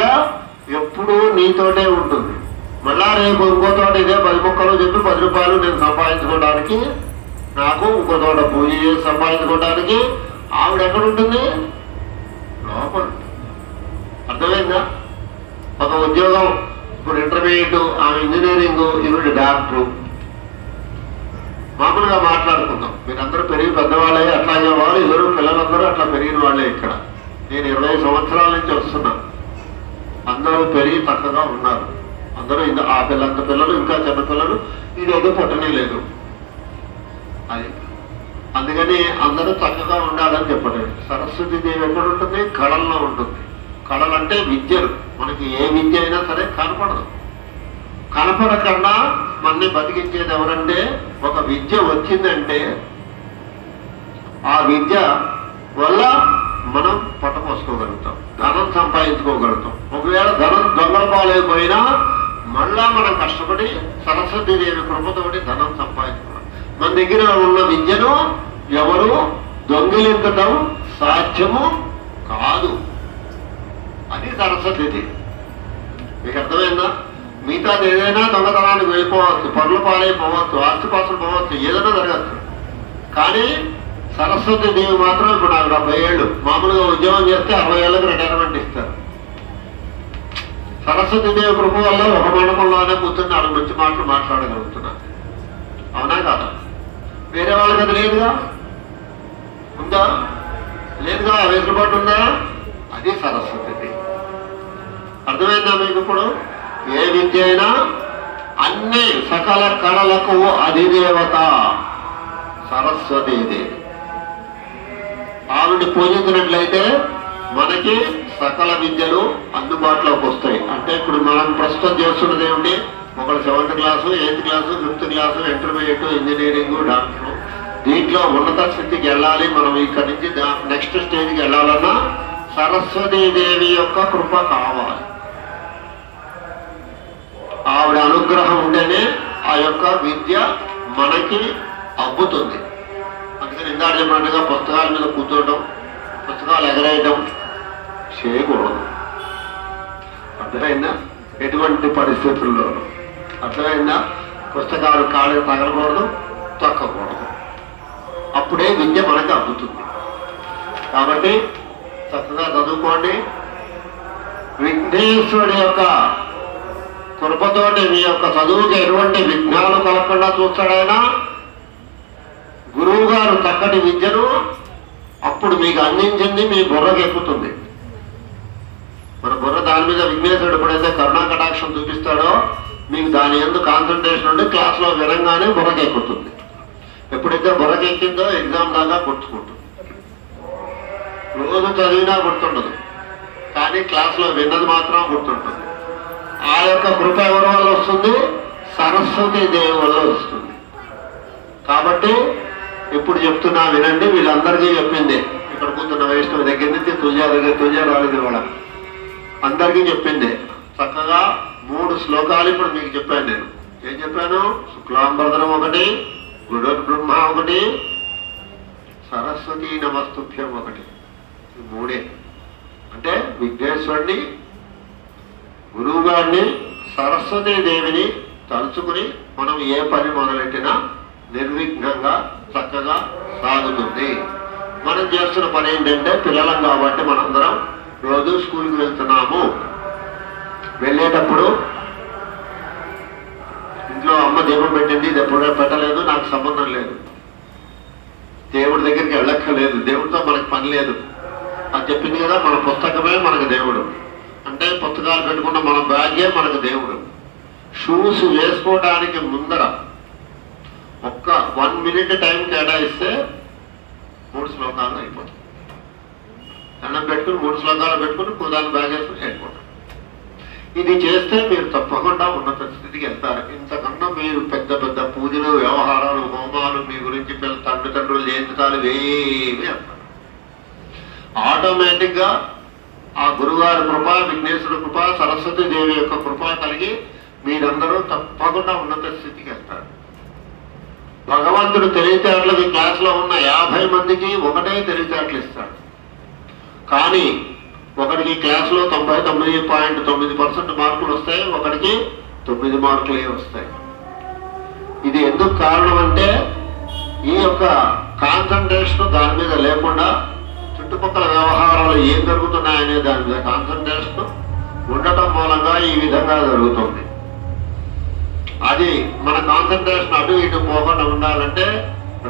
ఎప్పుడూ నీతోటే ఉంటుంది. మళ్ళా రేపు ఇంకో తోట ఇదే 10 ముక్కలు చెప్పి 10 రూపాయలు నేను సంపాదించుకోవడానికి, నాకు ఇంకో తోట పూజ చేసి సంపాదించుకోవడానికి ఆవిడ ఎక్కడ ఉంటుంది? లోపల. అర్థమైందా? ఒక ఉద్యోగం ఇప్పుడు ఇంటర్మీడియట్, ఆమె ఇంజనీరింగ్, ఈవిడ డాక్టరు. మామూలుగా మాట్లాడుకుందాం. మీరందరూ పెరిగి పెద్దవాళ్ళే, అట్లాగే వాళ్ళు ఎవరు పిల్లలందరూ అట్లా పెరిగిన వాళ్ళే. ఇక్కడ నేను 20 సంవత్సరాల నుంచి వస్తున్నాను. అందరూ పెరిగి చక్కగా ఉన్నారు. అందరూ ఆ పిల్లంత పిల్లలు, ఇంకా చిన్నపిల్లలు, ఇది ఏదో పుట్టనే లేదు. అది అందుకని అందరూ చక్కగా ఉండాలని చెప్పలేదు. సరస్వతి దేవి ఎక్కడ ఉంటుంది? కళల్లో ఉంటుంది. కళలు అంటే విద్యలు. మనకి ఏ విద్య అయినా సరే కనపడదు. కనపడకుండా మనని బతికించేది ఎవరంటే, ఒక విద్య వచ్చిందంటే ఆ విద్య వల్ల మనం పట్టపోసుకోగలుగుతాం, ధనం సంపాదించుకోగలుగుతాం. ఒకవేళ ధనం దొంగల పాలైపోయినా మళ్ళా మనం కష్టపడి సరస్వతీదేవి కృపతోటి ధనం సంపాదించుకోవాలి. మన దగ్గర ఉన్న విద్యను ఎవరు దొంగిలించడం సాధ్యము కాదు. అది సరస్వతి. మీకు అర్థమైందా? మిగతాది ఏదైనా దొంగతనానికి వెళ్ళిపోవచ్చు, పనుల పాలైపోవచ్చు, ఆస్తిపాస్తులు పోవచ్చు, ఏదైనా జరగచ్చు. కానీ సరస్వతి దేవి మాత్రం ఇప్పుడు నాకు 70 ఏళ్ళు, మామూలుగా ఉద్యోగం చేస్తే 60 ఏళ్ళకి రిటైర్మెంట్ ఇస్తారు. సరస్వతి దేవి కృప వల్ల ఒక మండపంలోనే కూర్చొని 4 మంచి మాటలు మాట్లాడగలుగుతున్నారు. అవునా కాదా? వేరే వాళ్ళకి అది లేదుగా. ఉందా? లేదుగా. వెసులుబాటు ఉందా? అది సరస్వతి దేవి. అర్థమైందా మీకు? ఇప్పుడు ఏ విద్య అయినా అన్ని సకల కళలకు అధిదేవత సరస్వతీదేవి. ఆవిడ పూజించినట్లయితే మనకి సకల విద్యలు అందుబాటులోకి వస్తాయి. అంటే ఇప్పుడు మనం ప్రస్తుతం చేస్తున్నది ఏమిటి? ఒకళ్ళు 7th class, 8th class, 5th class, intermediate, engineering, doctor. దీంట్లో ఉన్నత స్థితికి వెళ్ళాలి. మనం ఇక్కడి నుంచి నెక్స్ట్ స్టేజ్కి వెళ్ళాలన్నా సరస్వతీదేవి యొక్క కృప కావాలి. ఆవిడ అనుగ్రహం ఉంటేనే ఆ యొక్క విద్య మనకి అబ్బుతుంది. అందుకని ఇందాక చెప్పినట్టుగా పుస్తకాల మీద కూర్చోవడం, పుస్తకాలు ఎగరేయడం చేయకూడదు. అర్థమైందా? ఎటువంటి పరిస్థితుల్లో. అర్థమైందా? పుస్తకాలు కాళ్ళకి తగలకూడదు, తొక్కకూడదు. అప్పుడే విద్య మనకి అబ్బుతుంది. కాబట్టి చక్కగా చదువుకోండి. విఘ్నేశ్వరుడి యొక్క కృపతోటి మీ యొక్క చదువుకి ఎటువంటి విఘ్నాలు కలగకుండా చూస్తాడైనా. గురువు గారు చక్కటి విద్యను అప్పుడు మీకు అందించింది మీ బుర్రకు ఎక్కుతుంది. మన బుర్ర దాని మీద విఘ్నేశ్వరుడు ఎప్పుడైతే కరుణా కటాక్షం చూపిస్తాడో మీకు దాని ఎందుకు కాన్సన్ట్రేషన్ ఉండి క్లాస్లో వినంగానే బుర్రకు ఎక్కుతుంది. ఎప్పుడైతే బుర్రకు ఎక్కిందో ఎగ్జామ్ దాకా గుర్తుకుంటుంది. రోజు చదివినా గుర్తుండదు, కానీ క్లాస్లో విన్నది మాత్రం గుర్తుంటుంది. ఆ యొక్క కృప ఎవరి వల్ల వస్తుంది? సరస్వతీ దేవి వల్ల వస్తుంది. కాబట్టి ఇప్పుడు చెప్తున్నా వినండి. వీళ్ళందరికీ చెప్పింది. ఇక్కడ కూర్చున్న వైష్ణవ దగ్గర నుంచి తుజా రాలేదు కూడా అందరికీ చెప్పింది. చక్కగా 3 శ్లోకాలు ఇప్పుడు మీకు చెప్పాను. నేను ఏం చెప్పాను? శుక్లాంబరధరం ఒకటి, గురుర్బ్రహ్మ ఒకటి, సరస్వతీ నమస్తుభ్యం ఒకటి. ఈ 3 అంటే విఘ్నేశ్వరుని, గురువు గారిని, సరస్వతీదేవిని తలుచుకుని మనం ఏ పని మొదలెట్టినా నిర్విఘ్నంగా చక్కగా సాగుతుంది. మనం చేస్తున్న పని ఏంటంటే పిల్లలం కాబట్టి మనందరం రోజు స్కూల్కి వెళ్తున్నాము. వెళ్ళేటప్పుడు ఇంట్లో అమ్మ దీపం పెట్టింది, ఇది ఎప్పుడూ పెట్టలేదు, నాకు సంబంధం లేదు. దేవుడి దగ్గరికి వెళ్ళక్కర్లేదు, దేవుడితో మనకు పని లేదు. అది చెప్పింది కదా, మన పుస్తకమే మనకు దేవుడు. అంటే పుస్తకాలు పెట్టుకున్న మన బ్యాగే మనకు దేవుడు. షూస్ వేసుకోవడానికి ముందర ఒక్క 1 minute టైం కేటాయిస్తే 3 శ్లోకాలు అయిపోతాయి. దండం పెట్టుకుని 3 శ్లోకాలు పెట్టుకుని కుదాన్ని బ్యాగ్ వేసుకుని వెళ్ళిపోతాం. ఇది చేస్తే మీరు తప్పకుండా ఉన్నత స్థితికి వెళ్తారు. ఇంతకన్నా మీరు పెద్ద పెద్ద పూజలు, వ్యవహారాలు, హోమాలు, మీ గురించి తండ్రులు చేయించడాలు ఏమీ అంటారు. ఆటోమేటిక్గా ఆ గురుగారి కృప, విఘ్నేశ్వరుడు కృప, సరస్వతీ దేవి యొక్క కృప కలిగి మీరందరూ తప్పకుండా ఉన్నత స్థితికి వెళ్తారు. భగవంతుడు తెలివితేటలకి క్లాస్లో ఉన్న 50 మందికి ఒకటే తెలివితేటలు ఇస్తాడు. కానీ ఒకడికి క్లాస్లో 99.9% మార్కులు వస్తాయి, ఒకడికి 9 మార్కులే వస్తాయి. ఇది ఎందుకు కారణం అంటే ఈ యొక్క కాన్సన్ట్రేషన్ దాని మీద లేకుండా చుట్టుపక్కల వ్యవహారాలు ఏం జరుగుతున్నాయనే దాని మీద కాన్సన్ట్రేషన్, ఉండటం మూలంగా ఈ విధంగా జరుగుతుంది. అది మన కాన్సన్ట్రేషన్ అటు ఇటు పోకుండా ఉండాలంటే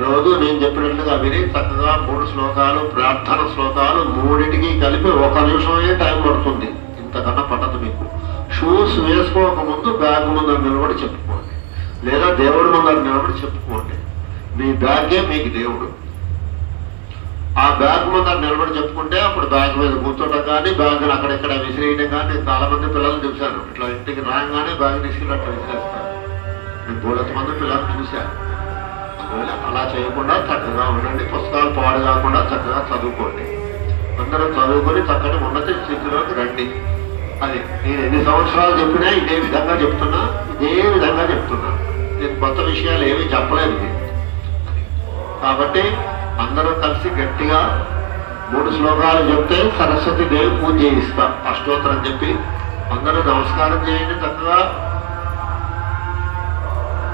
రోజు నేను చెప్పినట్లుగా విని చక్కగా 3 శ్లోకాలు ప్రార్థన శ్లోకాలు మూడింటికి కలిపి 1 నిమిషమే టైం పడుతుంది, ఇంతకన్నా పట్టదు మీకు. షూస్ వేసుకోక ముందు బ్యాగ్ ముందర నిలబడి చెప్పుకోండి, లేదా దేవుడి ముందర నిలబడి చెప్పుకోండి. మీ బ్యాగే మీకు దేవుడు. ఆ బ్యాగ్ ముందర నిలబడి చెప్పుకుంటే అప్పుడు బ్యాగ్ మీద కూర్చోటం కానీ బ్యాగ్ని అక్కడెక్కడ విసిరేయడం కానీ చాలా మంది పిల్లల్ని చూశాను. ఇట్లా ఇంటికి రాగానే బ్యాగ్ తీసుకెళ్ళి అట్లా విసిరేస్తారు. నేను 3 మంది పిల్లల్ని చూశాను. అలా చేయకుండా చక్కగా ఉండండి. పుస్తకాలు పాడు కాకుండా చక్కగా చదువుకోండి. అందరూ చదువుకొని చక్కటి ఉన్నత స్థితిలోకి రండి. అది నేను ఎన్ని సంవత్సరాలు చెప్పినా ఇదే విధంగా చెప్తున్నా, ఇదే విధంగా చెప్తున్నా. నేను కొత్త విషయాలు ఏమీ చెప్పలేదు. కాబట్టి అందరూ కలిసి గట్టిగా 3 శ్లోకాలు చెప్తే సరస్వతి దేవి పూజ చేయిస్తాం. అష్టోత్తరం చెప్పి అందరూ నమస్కారం చేయండి. చక్కగా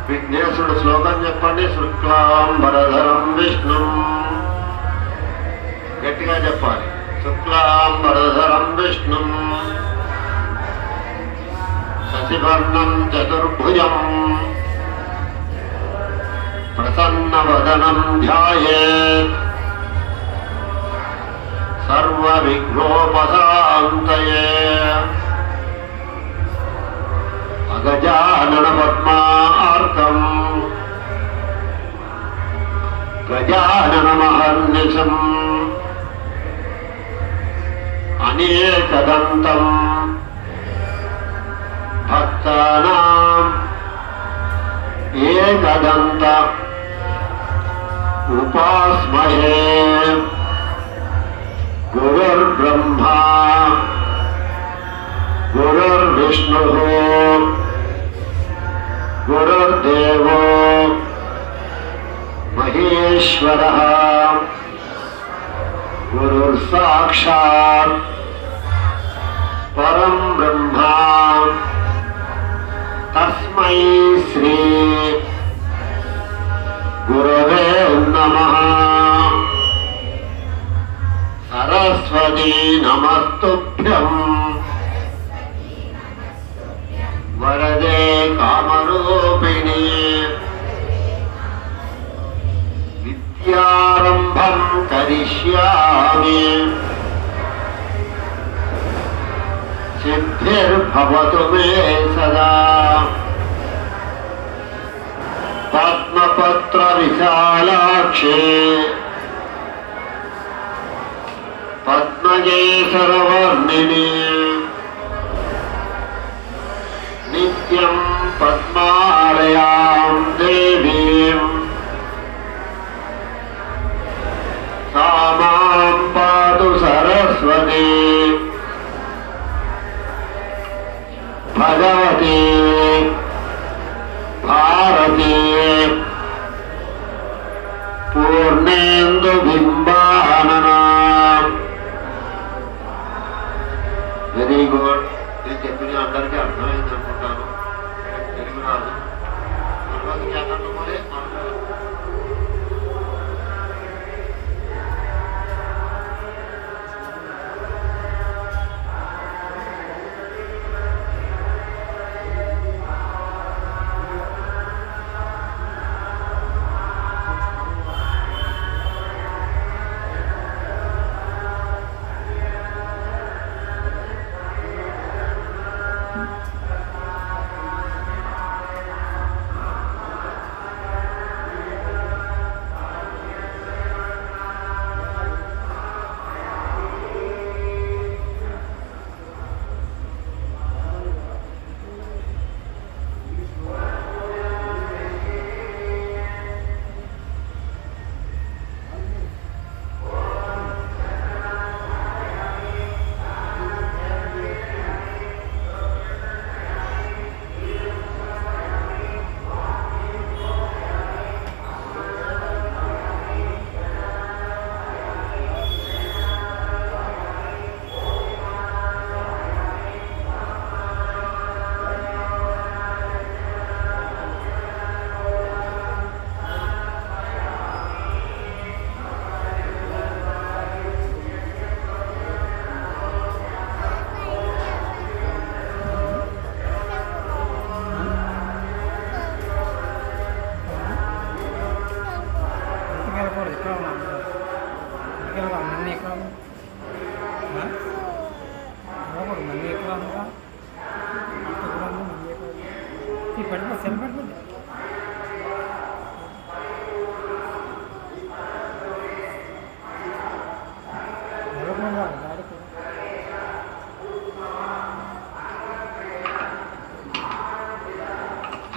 విఘ్నేశ్వరుడు శ్లోకం చెప్పండి. శుక్లాంబరధరం విష్ణు, గట్టిగా చెప్పాలి. శుక్లాంబరధరం విష్ణు శశివర్ణం చతుర్భుజం ప్రసన్నవదనం ధ్యాయేత్ సర్వవిఘ్నోపశాంతయే. అగజానన పద్మార్కం గజాననమహర్నిశం అనేకదంతం భక్తానాం ఏకదంత ఉపాస్మహే. గురుర్బ్రహ్మా గురుర్విష్ణుః గురుర్దేవో మహేశ్వరః గురుర్సాక్షాత్ పరం బ్రహ్మ. తస్మై శ్రీ గురవే నమః. సరస్వతీ నమస్తుభ్యం వరదే కామరూపిణి. విద్యారంభం కరిష్యామి. సిద్ధిర్భవతు మే సదా. పద్మపత్ర విశాలాక్షే పద్మజేసరవర్ణిని. నిత్యం పద్మాలయాం దేవీం సా మాం పాతు సరస్వతి. భగవతి భారతి పూర్ణేందు బింబాననా. Very good. నేను చెప్పిన అందరికీ అర్థమైంది అనుకుంటాను. తెలుగు రాదు.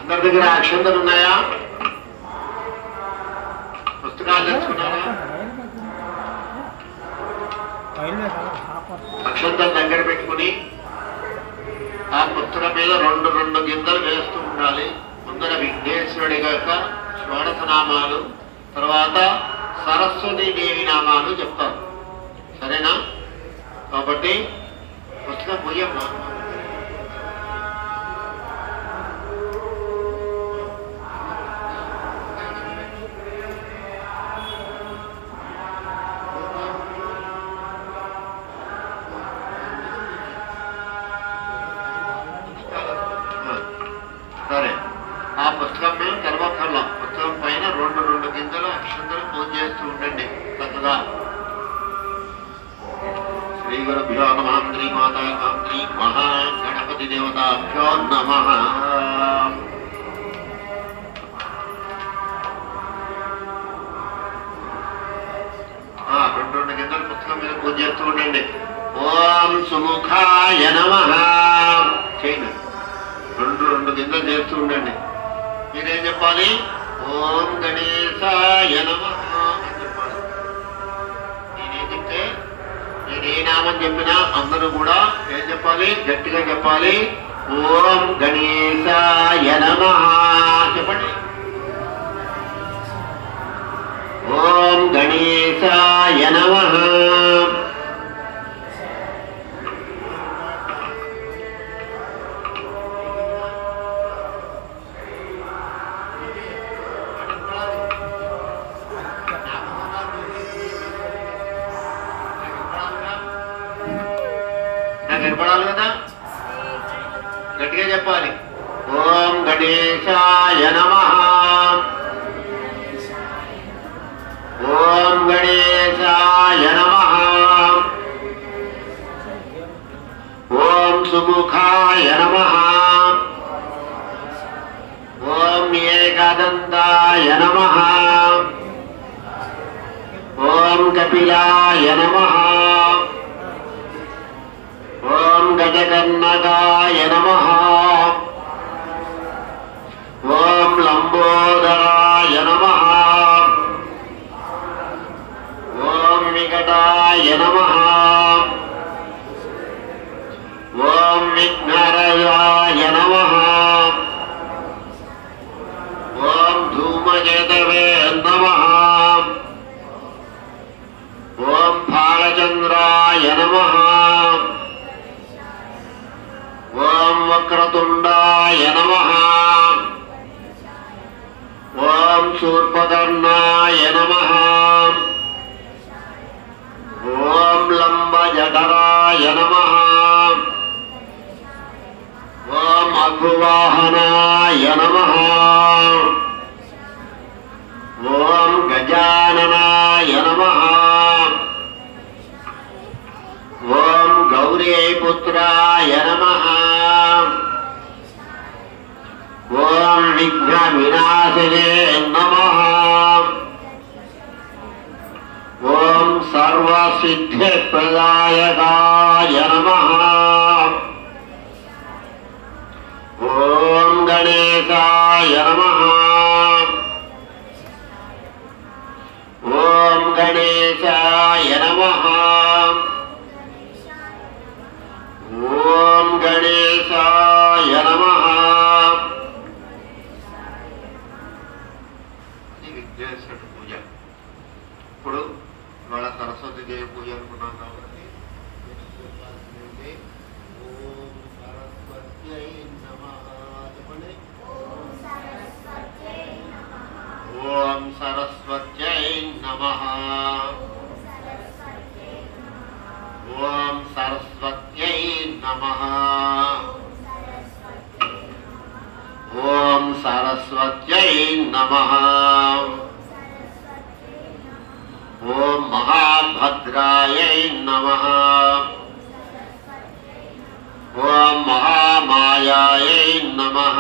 అందరి దగ్గర అక్షంతలు ఉన్నాయా? పుస్తకాలు తెచ్చుకున్నారా? అక్షంతలు దగ్గర పెట్టుకుని ఆ పుస్తకం మీద రెండు రెండు గింజలు వేస్తూ ఉండాలి. ముందర విఘ్నేశ్వరుడి యొక్క షోడశ నామాలు, తర్వాత సరస్వతీ దేవి నామాలు చెప్తారు. సరేనా? కాబట్టి పుస్తకం ముయ్యమ్మా. సరే, ఆ పుస్తకం మీద తెరవక్కర్లా. పుస్తకం పైన రెండు రెండు గింజలు అక్షంతలు పూజ చేస్తూ ఉండండి చక్కగా. శ్రీ గురుభ్యో నమః. శ్రీ మాతా శ్రీ మహాగణపతి దేవతాభ్యో నమః. రెండు రెండు గింజలు పుస్తకం మీద పూజ చేస్తూ ఉండండి. ఓం సుముఖాయ నమః చేయండి. రెండు రెండు గింజలు చేస్తూ ఉండండి. మీరేం చెప్పాలి? ఓం గణేశాయ నమః అని చెప్పాలి. నేనేం చెప్తే, నేను ఏ నామం చెప్పినా అందరూ కూడా ఏం చెప్పాలి? గట్టిగా చెప్పాలి. ఓం గణేశాయ నమః చెప్పండి. ఓం గణేశాయ నమః. వినపడాలి కదా? గట్టిగా చెప్పాలి. ఓం గణేశాయ నమః. ఓం గణేశాయ నమః. ఓం సుముఖాయ నమః. ఓం ఏకదంతాయ నమః. ఓం కపిలాయ నమః. ఓం గజకర్ణకాయ నమః. ఓం లంబోదరాయ నమః. ఓం వికటాయ నమః. ఓం విఘ్నరాయ నమః. ఓం ధూమకేతవే నమః. ఓం ఫాలచంద్రాయ నమః. ఓం వక్రతుండాయ నమః. ఓం శూర్పకర్ణాయ నమః. ఓం లంబజఠరాయ నమః. ఓం అఘువాహనాయ నమః. ఓం గజాననాయ నమః. ఓం గౌరీపుత్రాయ నమః. ఓం విఘ్న వినాశినే నమః. ఓం సర్వసిద్ధిప్రదాయకాయ నమః. ఓం గణేశాయ నమః. ఓం గణేశాయ నమః. ఓం గణేశాయ నమః. విఘ్నేశ్వరుడి పూజ. ఇప్పుడు ఇవాళ సరస్వతి దేవి పూజ అనుకున్నాం కాబట్టి ఓం సరస్వత్యై నమః చెప్పండి. ఓం సరస్వత్యై నమః. ఓం సరస్వత్యై నమః. ఓం సరస్వత్యై నమః. ఓం మహాభద్రాయై నమః. ఓం మహామాయాయై నమః.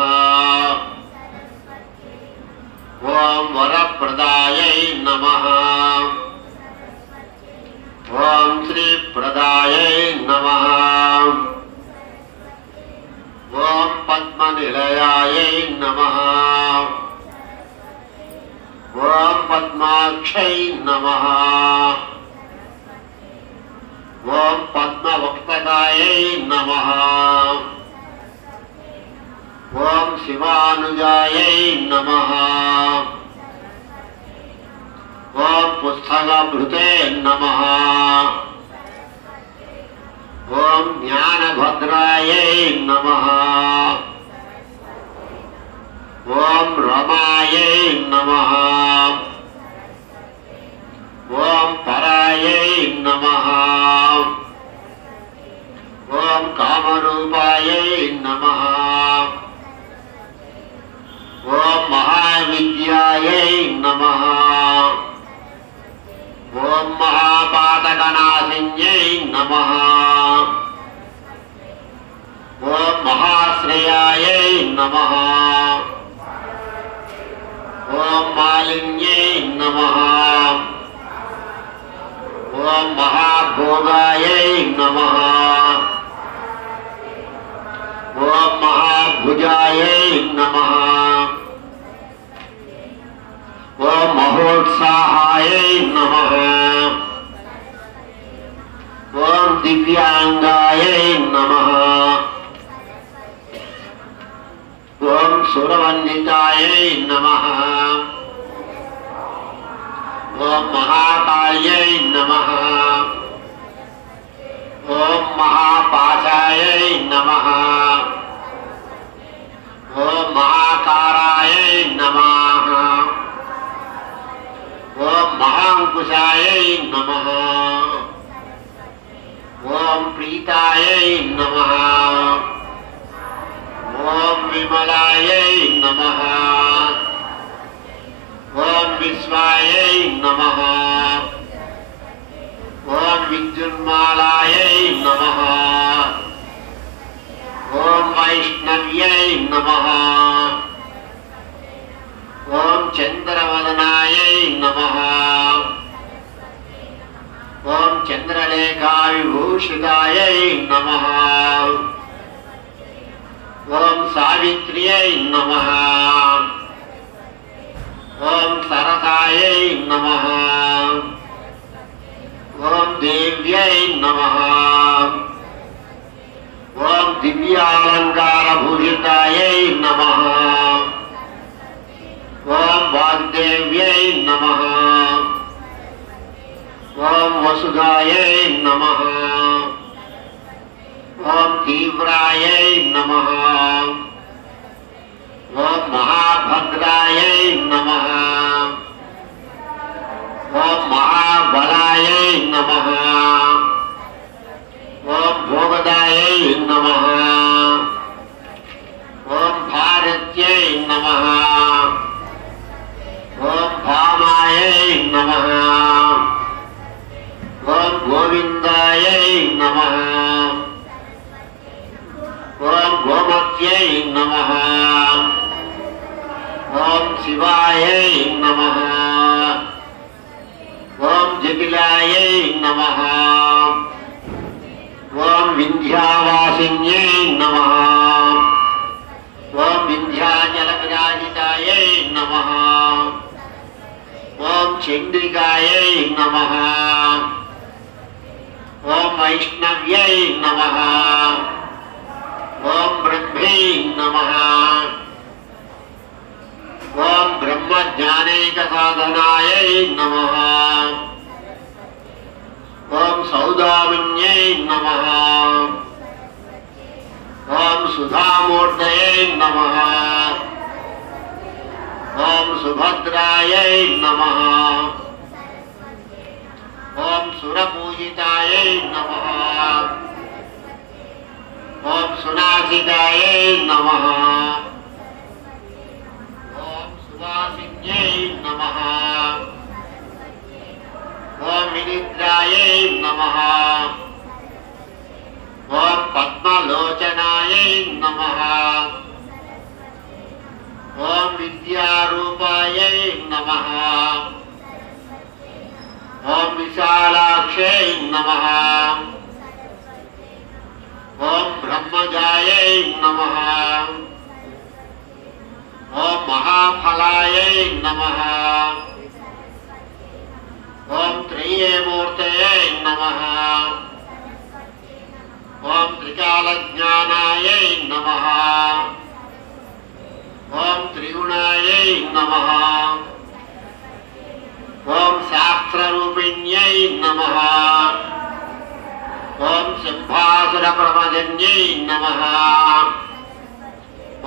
ओम वरप्रदायै नमः। ओम श्रीप्रदायै नमः। ओम पद्मनिलयायै नमः। ओम पद्माक्षै नमः। ओम पद्मवक्तकायै नमः। ओम शिवानुजायै नमः। ओम पुस्तकभृते नमः। ओम ज्ञानभद्रायै नमः। ओम रमायै नमः। ओम परायै नमः। ओम कामरूपायै नमः। ओम महाविद्यायै नमः। ओम महापातकनाशिन्यै नमः। ओम महाश्रेयायै नमः। ओम मालिन्यै नमः। ओम महाभोगायै नमः। ओम महाभुजायै नमः। ओम महोत्साहायै नमः। ओम दिव्यांगायै नमः। ओम सुरवन्दितायै नमः। ओम महाकाल्यै नमः। ओम महापाशायै नमः। ओम महाकारायै नमः। ओम महांकुशायै नमः। ओम प्रीतायै नमः। ओम विमलायै नमः। ओम विश्वायै नमः। ओम विद्युन्मालायै नमः। ओम वैष्णव्यै नमः। ओम चंद्रवदनायै नमः। ओम चंद्रलेखाविभूषितायै नमः। ओम सावित्र्यै नमः। ओम सरसायै नमः। ओम देव्यै नमः। ओम दिव्यालंकारभूषितायै नमः। ओम वाग्देव्यै नमः। ओम वसुधायै नमः। ओम तीव्रायै नमः। ओम महाभद्रायै नमः। ओम महाबलायै नमः। ओम भोगदायै नमः। ओम भारत्यै नमः। ओम भामायै नमः। ओम गोविंदायै नमः। ओम गोमत्यै नमः। ओम शिवायै नमः। ओम जटिलायै नमः। ओम विंध्यावासिन्यै नमः। ओम विंध्याचलविराजितायै नमः। ओम चंडिकायै नमः। ओम वैष्णव्यै नमः। ओम ब्रह्मै नमः। ओम ब्रह्मज्ञानैकसाधनायै नमः। ओम सौदामिन्यै नमः। ओम सुधामूर्तये नमः। ओम सुभद्रायै नमः। ओम सुरपूजितायै नमः। ओम सुनासिकायै नमः। ओम सुवासिन्यै नमः। ओम विनिद्रायै नमः। ओम पद्मलोचनायै नमः। ओम विद्यारूपायै नमः। ओम विशालाक्षै नमः। ओम ब्रह्मजायै नमः। ओम महाफलायै नमः। ओम त्रये मूर्तये नमः। ओम त्रिकालज्ञानायै नमः। ओम त्रिगुणायै नमः। ओम शास्त्ररूपिण्यै नमः। ओम सिंहासनप्रमदन्यै नमः।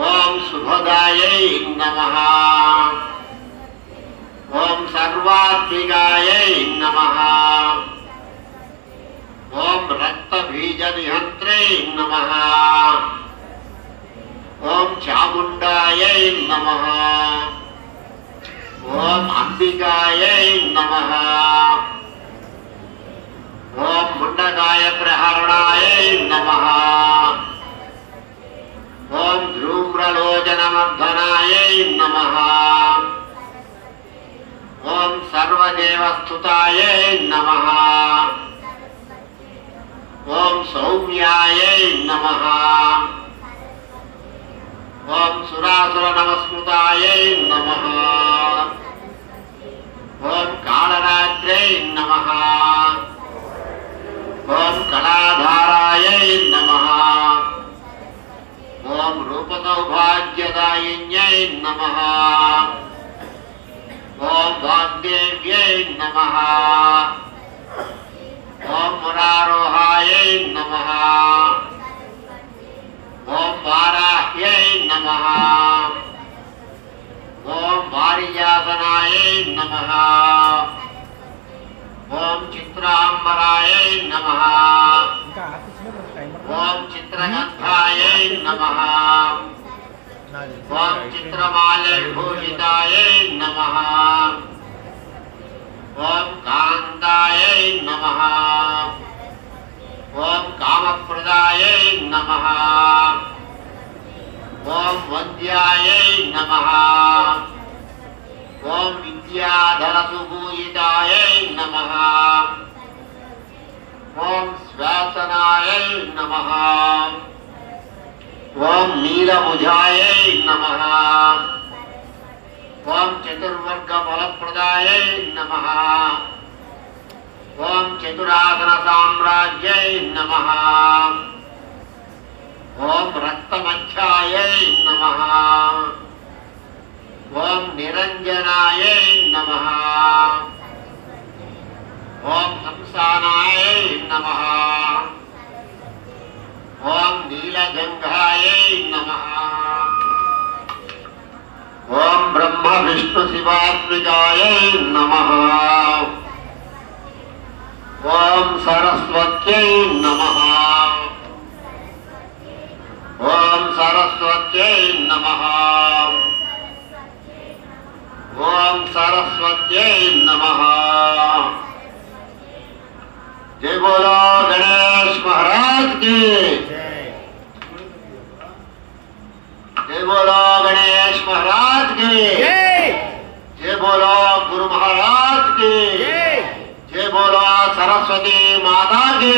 ओम शुभदायै नमः। ओम सर्वात्मिकायै नमः। ओम रक्तबीजनिहन्त्रे नमः। ओम चामुण्डायै नमः। ओम अंबिकायै नमः। ओम मुंडकाय प्रहरणायै नमः। ओम धूम्रलोचनमर्दनायै नमः। ओम सर्वदेवस्तुतायै नमः। ओम सौम्यायै नमः। ओम सुरासुरनमस्कृतायै नमः। ओम कालरात्रै नमः। ओम कलाधारायै नमः। ओम रूपसौभाग्यदायिन्यै नमः। ओम वाग्देव्यै नमः। ओम मुरारोहायै नमः। ओम वाराह्यै नमः। ओम वारिजासनायै नमः। ओम चित्रांबरायै नमः। ओम चित्रगंधायै नमः। ओम चित्रमाल्यभूषितायै नमः। ओम कान्तायै नमः। ओम कामप्रदायै नमः। ओम वन्द्यायै नमः। ओम विद्याधरसुपूजितायै नमः। ओम श्वासनायै नमः। ओम नीलभुजायै नमः। ओम चतुर्वर्गफलप्रदायै नमः। ओम चतुरासनसाम्राज्यै नमः। ओम रक्तमच्छायै नमः। ओम निरंजनायै नमः। ओम हंसानायै नमः। ओम नीलजंघायै नमः। ओम ब्रह्म विष्णु शिवात्मिकायै नमः। ओम सरस्वत्यै नमः। ओम सरस्वत्यै नमः। ओम सरस्वत्यै नमः। जय बोलो गणेश महाराज की। जय बोलो गणेश महाराज की। जय बोलो गुरु महाराज की। जय बोलो सरस्वती माता की।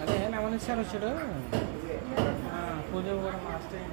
అదే నవనిస్తారు వచ్చాడు పూజ కూడా మాస్టర్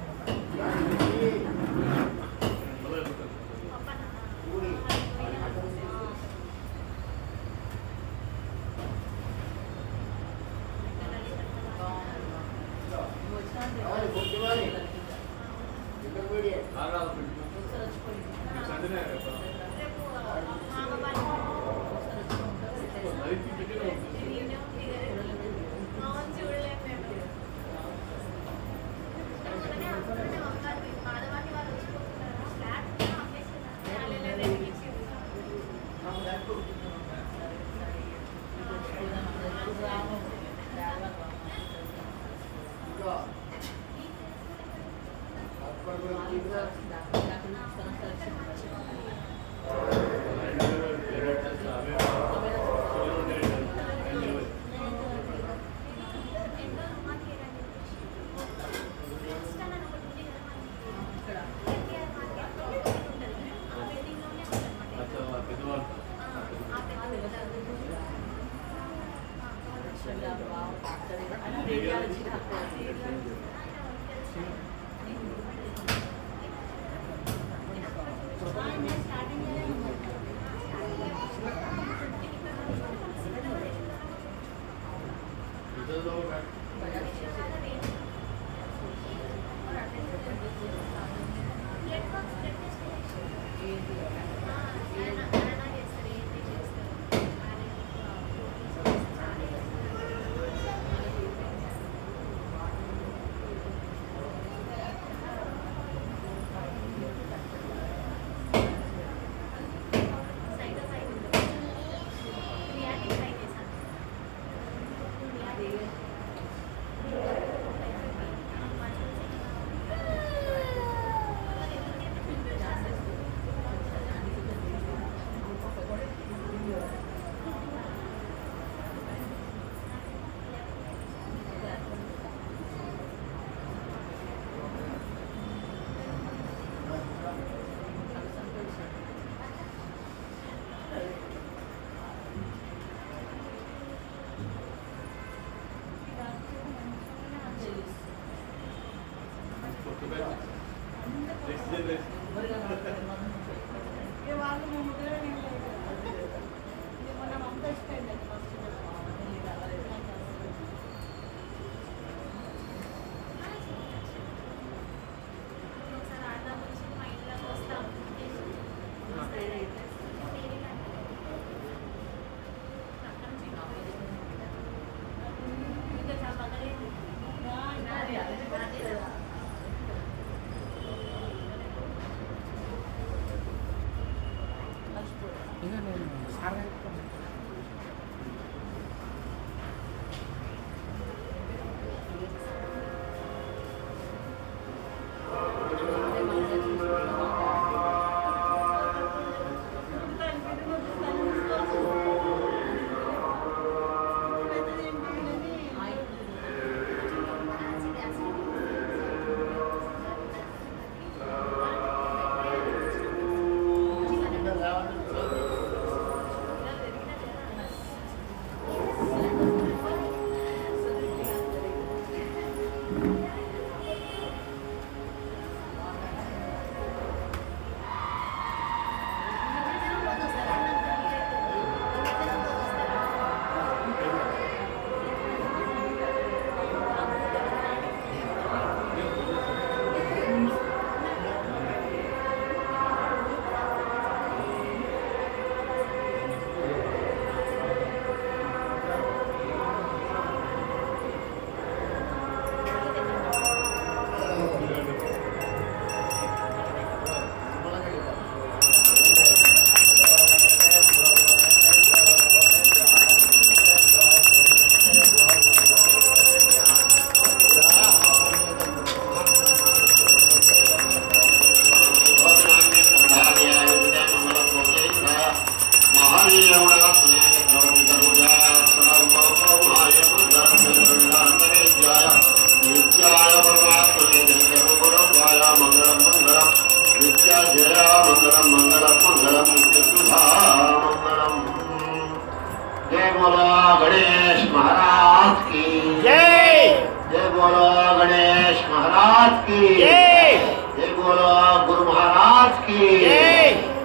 बोलो गणेश महाराज की जय। जय बोलो गणेश महाराज की जय। जय बोलो गुरु महाराज की जय।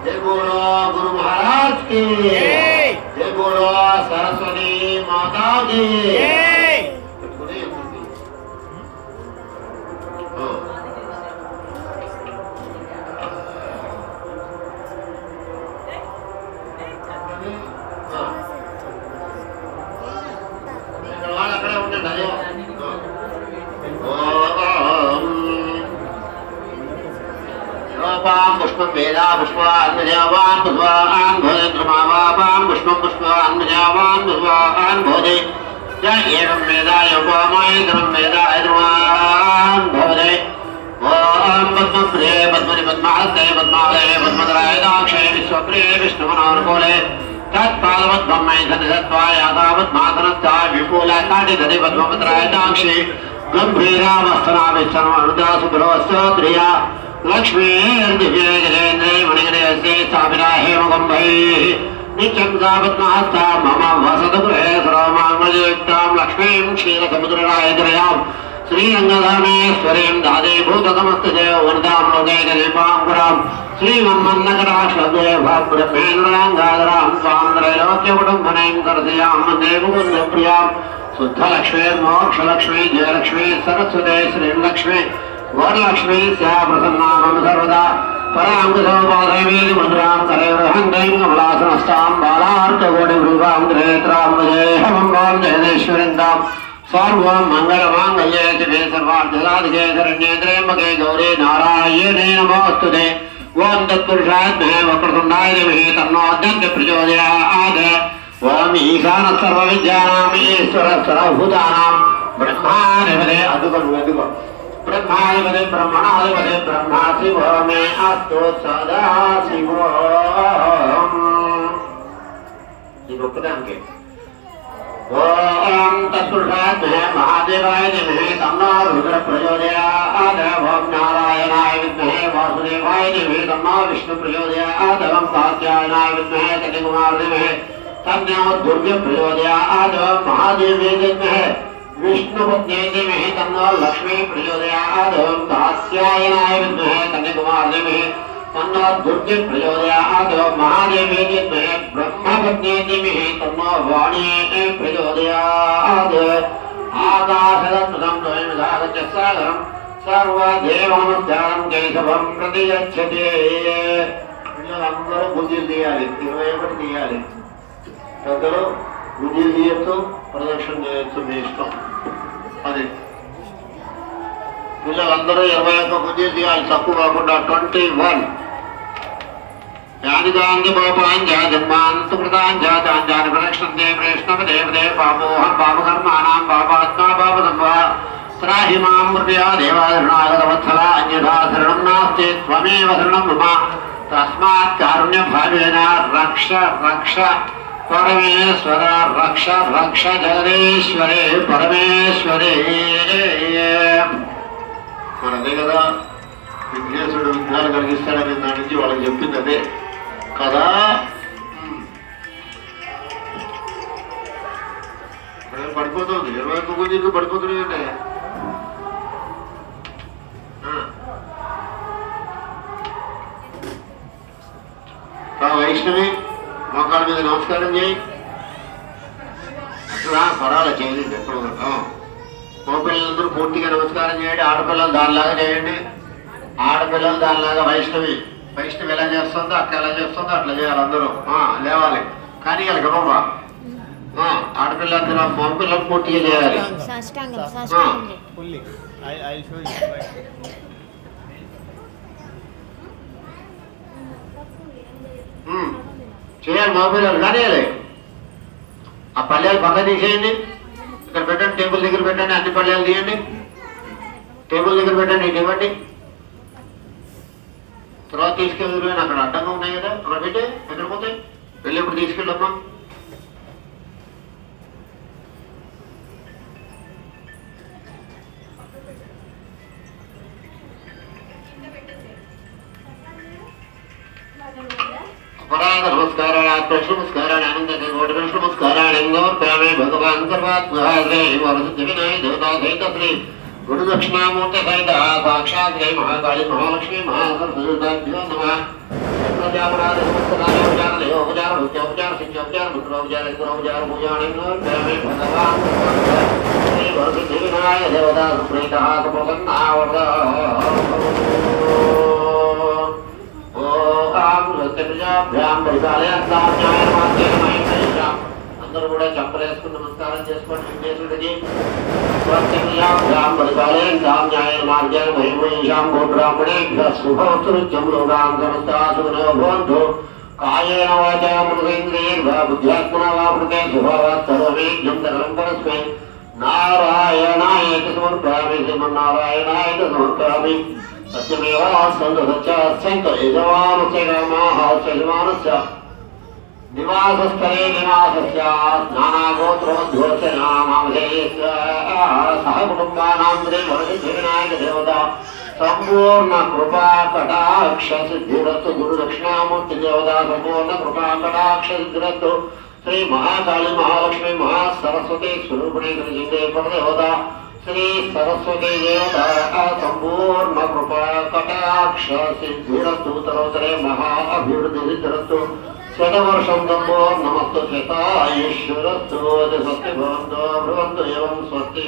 जय बोलो गुरु महाराज की जय। जय बोलो सरस्वती माता की जय। पुष्पं वेदा पुष्पान् विजयवान् पुष्पान् भोदेन्द्रमावापान् पुष्पं पुष्पान् विजयवान् पुष्पान् भोदे य एवं वेदा योपामायितरं वेदा यद्रुवान् भवदे ॐ पद्मप्रिये पद्मनि पद्माहस्ते पद्मालये पद्मधराय दाक्षे विश्वप्रिये विष्णुमनोर्कोले तत्पादपद्मं मैथनसत्त्वाय यातावद्मातनस्था विपुलाकाटिधरे पद्मपत्राय दाक्षे गम्भीरावस्थनाभिश्चर्मनुदासुभ्रवस्त्रिया लक्ष्मी दिव्ये गजेन्द्रे मणिगणेशे स्थापिता हेमगम्भैः नित्यं सापद्महस्ता मम वसतु गृहे सर्वमाङ्गल्ययुक्तां लक्ष्मीं क्षीरसमुद्ररायधरयां श्रीरङ्गधामेश्वरीं दादे भूतसमस्तदेव वरदां लोकैकदीपाङ्कुरां श्रीमन्मन्नकटाक्षलब्धे ब्रह्मेन्द्राङ्गाधरां स्वां त्रैलोक्यकुटुम्बनीं करदयां वन्दे मुकुन्दप्रियां शुद्धलक्ष्मी मोक्षलक्ष्मी जयलक्ष्मी सरस्वती श्रीलक्ष्मी वरलक्ष्मी स्या प्रसन्ना मम सर्वदा पराङ्कुशोपाधैवेदि मुद्रां करैर्हन्दैं कमलासनस्तां बालार्ककोटिभृगां त्रेत्रां वजेहमम्बां जगदेश्वरिन्दां सर्वं मङ्गलमाङ्गल्ये शिवे सर्वार्थसाधिके शरण्ये त्र्यम्बके गौरी नारायणे नमोऽस्तुते ॐ तत्पुरुषाय वक्रतुण्डाय धीमहि तन्नो प्रचोदयात् ॐ ईशानः सर्वविद्यानाम् ईश्वरः सर्वभूतानां ब्रह्माधिपते अदुको ब्रह्माधिपते ब्रह्मणाधिपते ब्रह्मा शिवो मे अस्तु सदा शिवोऽहम् ॐ तत्पुरुषाय महादेवाय धीमहि तन्नो रुद्रः प्रचोदयात् ॐ नारायणाय विद्महे वासुदेवाय धीमहि तन्नो विष्णुः प्रचोदयात् ॐ कात्यायनाय विद्महे कन्याकुमारी धीमहि तन्नो दुर्गे प्रचोदयात् ॐ महादेवी विद्महे विष्णुपत्न्यै धीमहि तन्नो लक्ष्मी प्रचोदयात् ॐ कात्यायनाय विद्महे कन्याकुमारी धीमहि तन्नो दुर्गे प्रचोदयात् ॐ महादेवी विद्महे ब्रह्मपत्न्यै धीमहि तन्नो वाणी प्रचोदयात् आकाशदत्तं द्वयमिदागत्य सागरं सर्वदेवनमस्कारं केशवं प्रति गच्छति పిల్లలందరూ గుంజీలు తీయాలి 21 తీయాలి పెద్దలు గుంజీలు తీయచ్చు ప్రదక్షిణ చేయొచ్చు మీ ఇష్టం అది పిల్లలందరూ 21 గుంజీలు తీయాలి తక్కువ కాకుండా 21 यादिगांधि पापाञ्जाजन्मान् सुकृताञ्जाताञ्जानि प्रदक्षिणन्ते प्रेष्णवदेवदे पापोऽहं पापकर्माणां पापात्मा पापसम्भवा त्राहि मां मृत्या देवाधरणागतवत्सला अन्यथा शरणं नास्ति त्वमेव शरणं मम तस्मात् कारुण्यभावेन रक्ष रक्ष परमेश्वर रक्ष रक्ष जगदीश्वरे परमेश्वरे మనదే కదా విఘ్నేశ్వరుడు విఘ్నాలు కలిగిస్తాడని దాని నుంచి వాళ్ళకి చెప్పింది అదే కదా పడిపోతుంది 21 గుంజీలు పడిపోతున్నాయండి వైష్ణవి మోకాళ్ళ మీద నమస్కారం చేయి అట్లా పరాల చేయండి ఎప్పుడు మగపిల్లలందరూ పూర్తిగా నమస్కారం చేయండి ఆడపిల్లలు దానిలాగా చేయండి ఆడపిల్లలు దానిలాగా వైష్ణవి ఎలా చేస్తుందో అక్క ఎలా చేస్తుందో అట్లా చేయాలి అందరూ లేవాలి కానీ వాళ్ళకి బాబా ఆడపిల్లలు మగపిల్లలు పూర్తిగా చేయాలి చేయాలి మగపిల్లలు కానీ ఆ పల్లెలు పక్క తీసేయండి ఇక్కడ పెట్టండి టేబుల్ దగ్గర పెట్టండి అన్ని పల్లెలు తీయండి టేబుల్ దగ్గర పెట్టండి ఇటు ఇవ్వండి తర్వాత తీసుకెళ్ళి అక్కడ అడ్డంగా ఉన్నాయి కదా అక్కడ పెట్టి ఎక్కడ పోతాయి వెళ్ళేప్పుడు తీసుకెళ్ళమ్మా అపరాధ नमस्कारात् प्रश्न नमस्काराणि आनंद कोटि प्रश्न नमस्काराणि समर्पयामि भगवान् सर्वात्मः श्री वरसिद्धि विनायक देवता सहित श्री गुरु दक्षिणामूर्ति सहित साक्षात् श्री महाकाली महालक्ष्मी महासरस्वतीभ्यो नमः प्रजापराध नमस्कारोपचार देवोपचार भक्त्योपचार शिक्षोपचार मंत्रोपचार ईश्वरोपचार पूजाणि समर्पयामि भगवान् श्री वरसिद्धि विनायक देवता सुप्रीतः सुप्रसन्नाः అందరూ కూడా చంపలేసుకుని నమస్కారం చేసుకోండి విఘ్నేశ్వరుడికి కాయేన వాచా మనసేంద్రియైర్వా బుద్ధ్యాత్మనా వా కృతే స్వభావాత్ సర్వవేద్యం సకలం పరస్మై నారాయణాయేతి సమర్పయామి శ్రీమన్నారాయణాయేతి సమర్పయామి सत्यमेवासंत यजमानस्य कामाः यजमानस्य निवासस्थले निवासस्य नानागोत्रोद्भवस्य नामावधेयस्य सह कुटुम्बानां वरसिद्धिविनायकदेवता सम्पूर्ण कृपा कटाक्ष सिद्धिरस्तु गुरुदक्षिणामूर्ति देवता सम्पूर्ण कृपा कटाक्ष सिद्धिरस्तु श्री महाकाली महालक्ष्मी महासरस्वती स्वरूपिणी श्रीजिंगे परदेवता श्री सरस्वती देवता संपूर्ण कृपा कटाक्ष सिद्धिरस्तु तरोतरे महा अभिवृद्धि सिद्धिरस्तु शतवर्षं संपूर्णमस्तु शतायुष्यरस्तु स्वस्ति भवन्तु ब्रुवन्तु एवं स्वस्ति।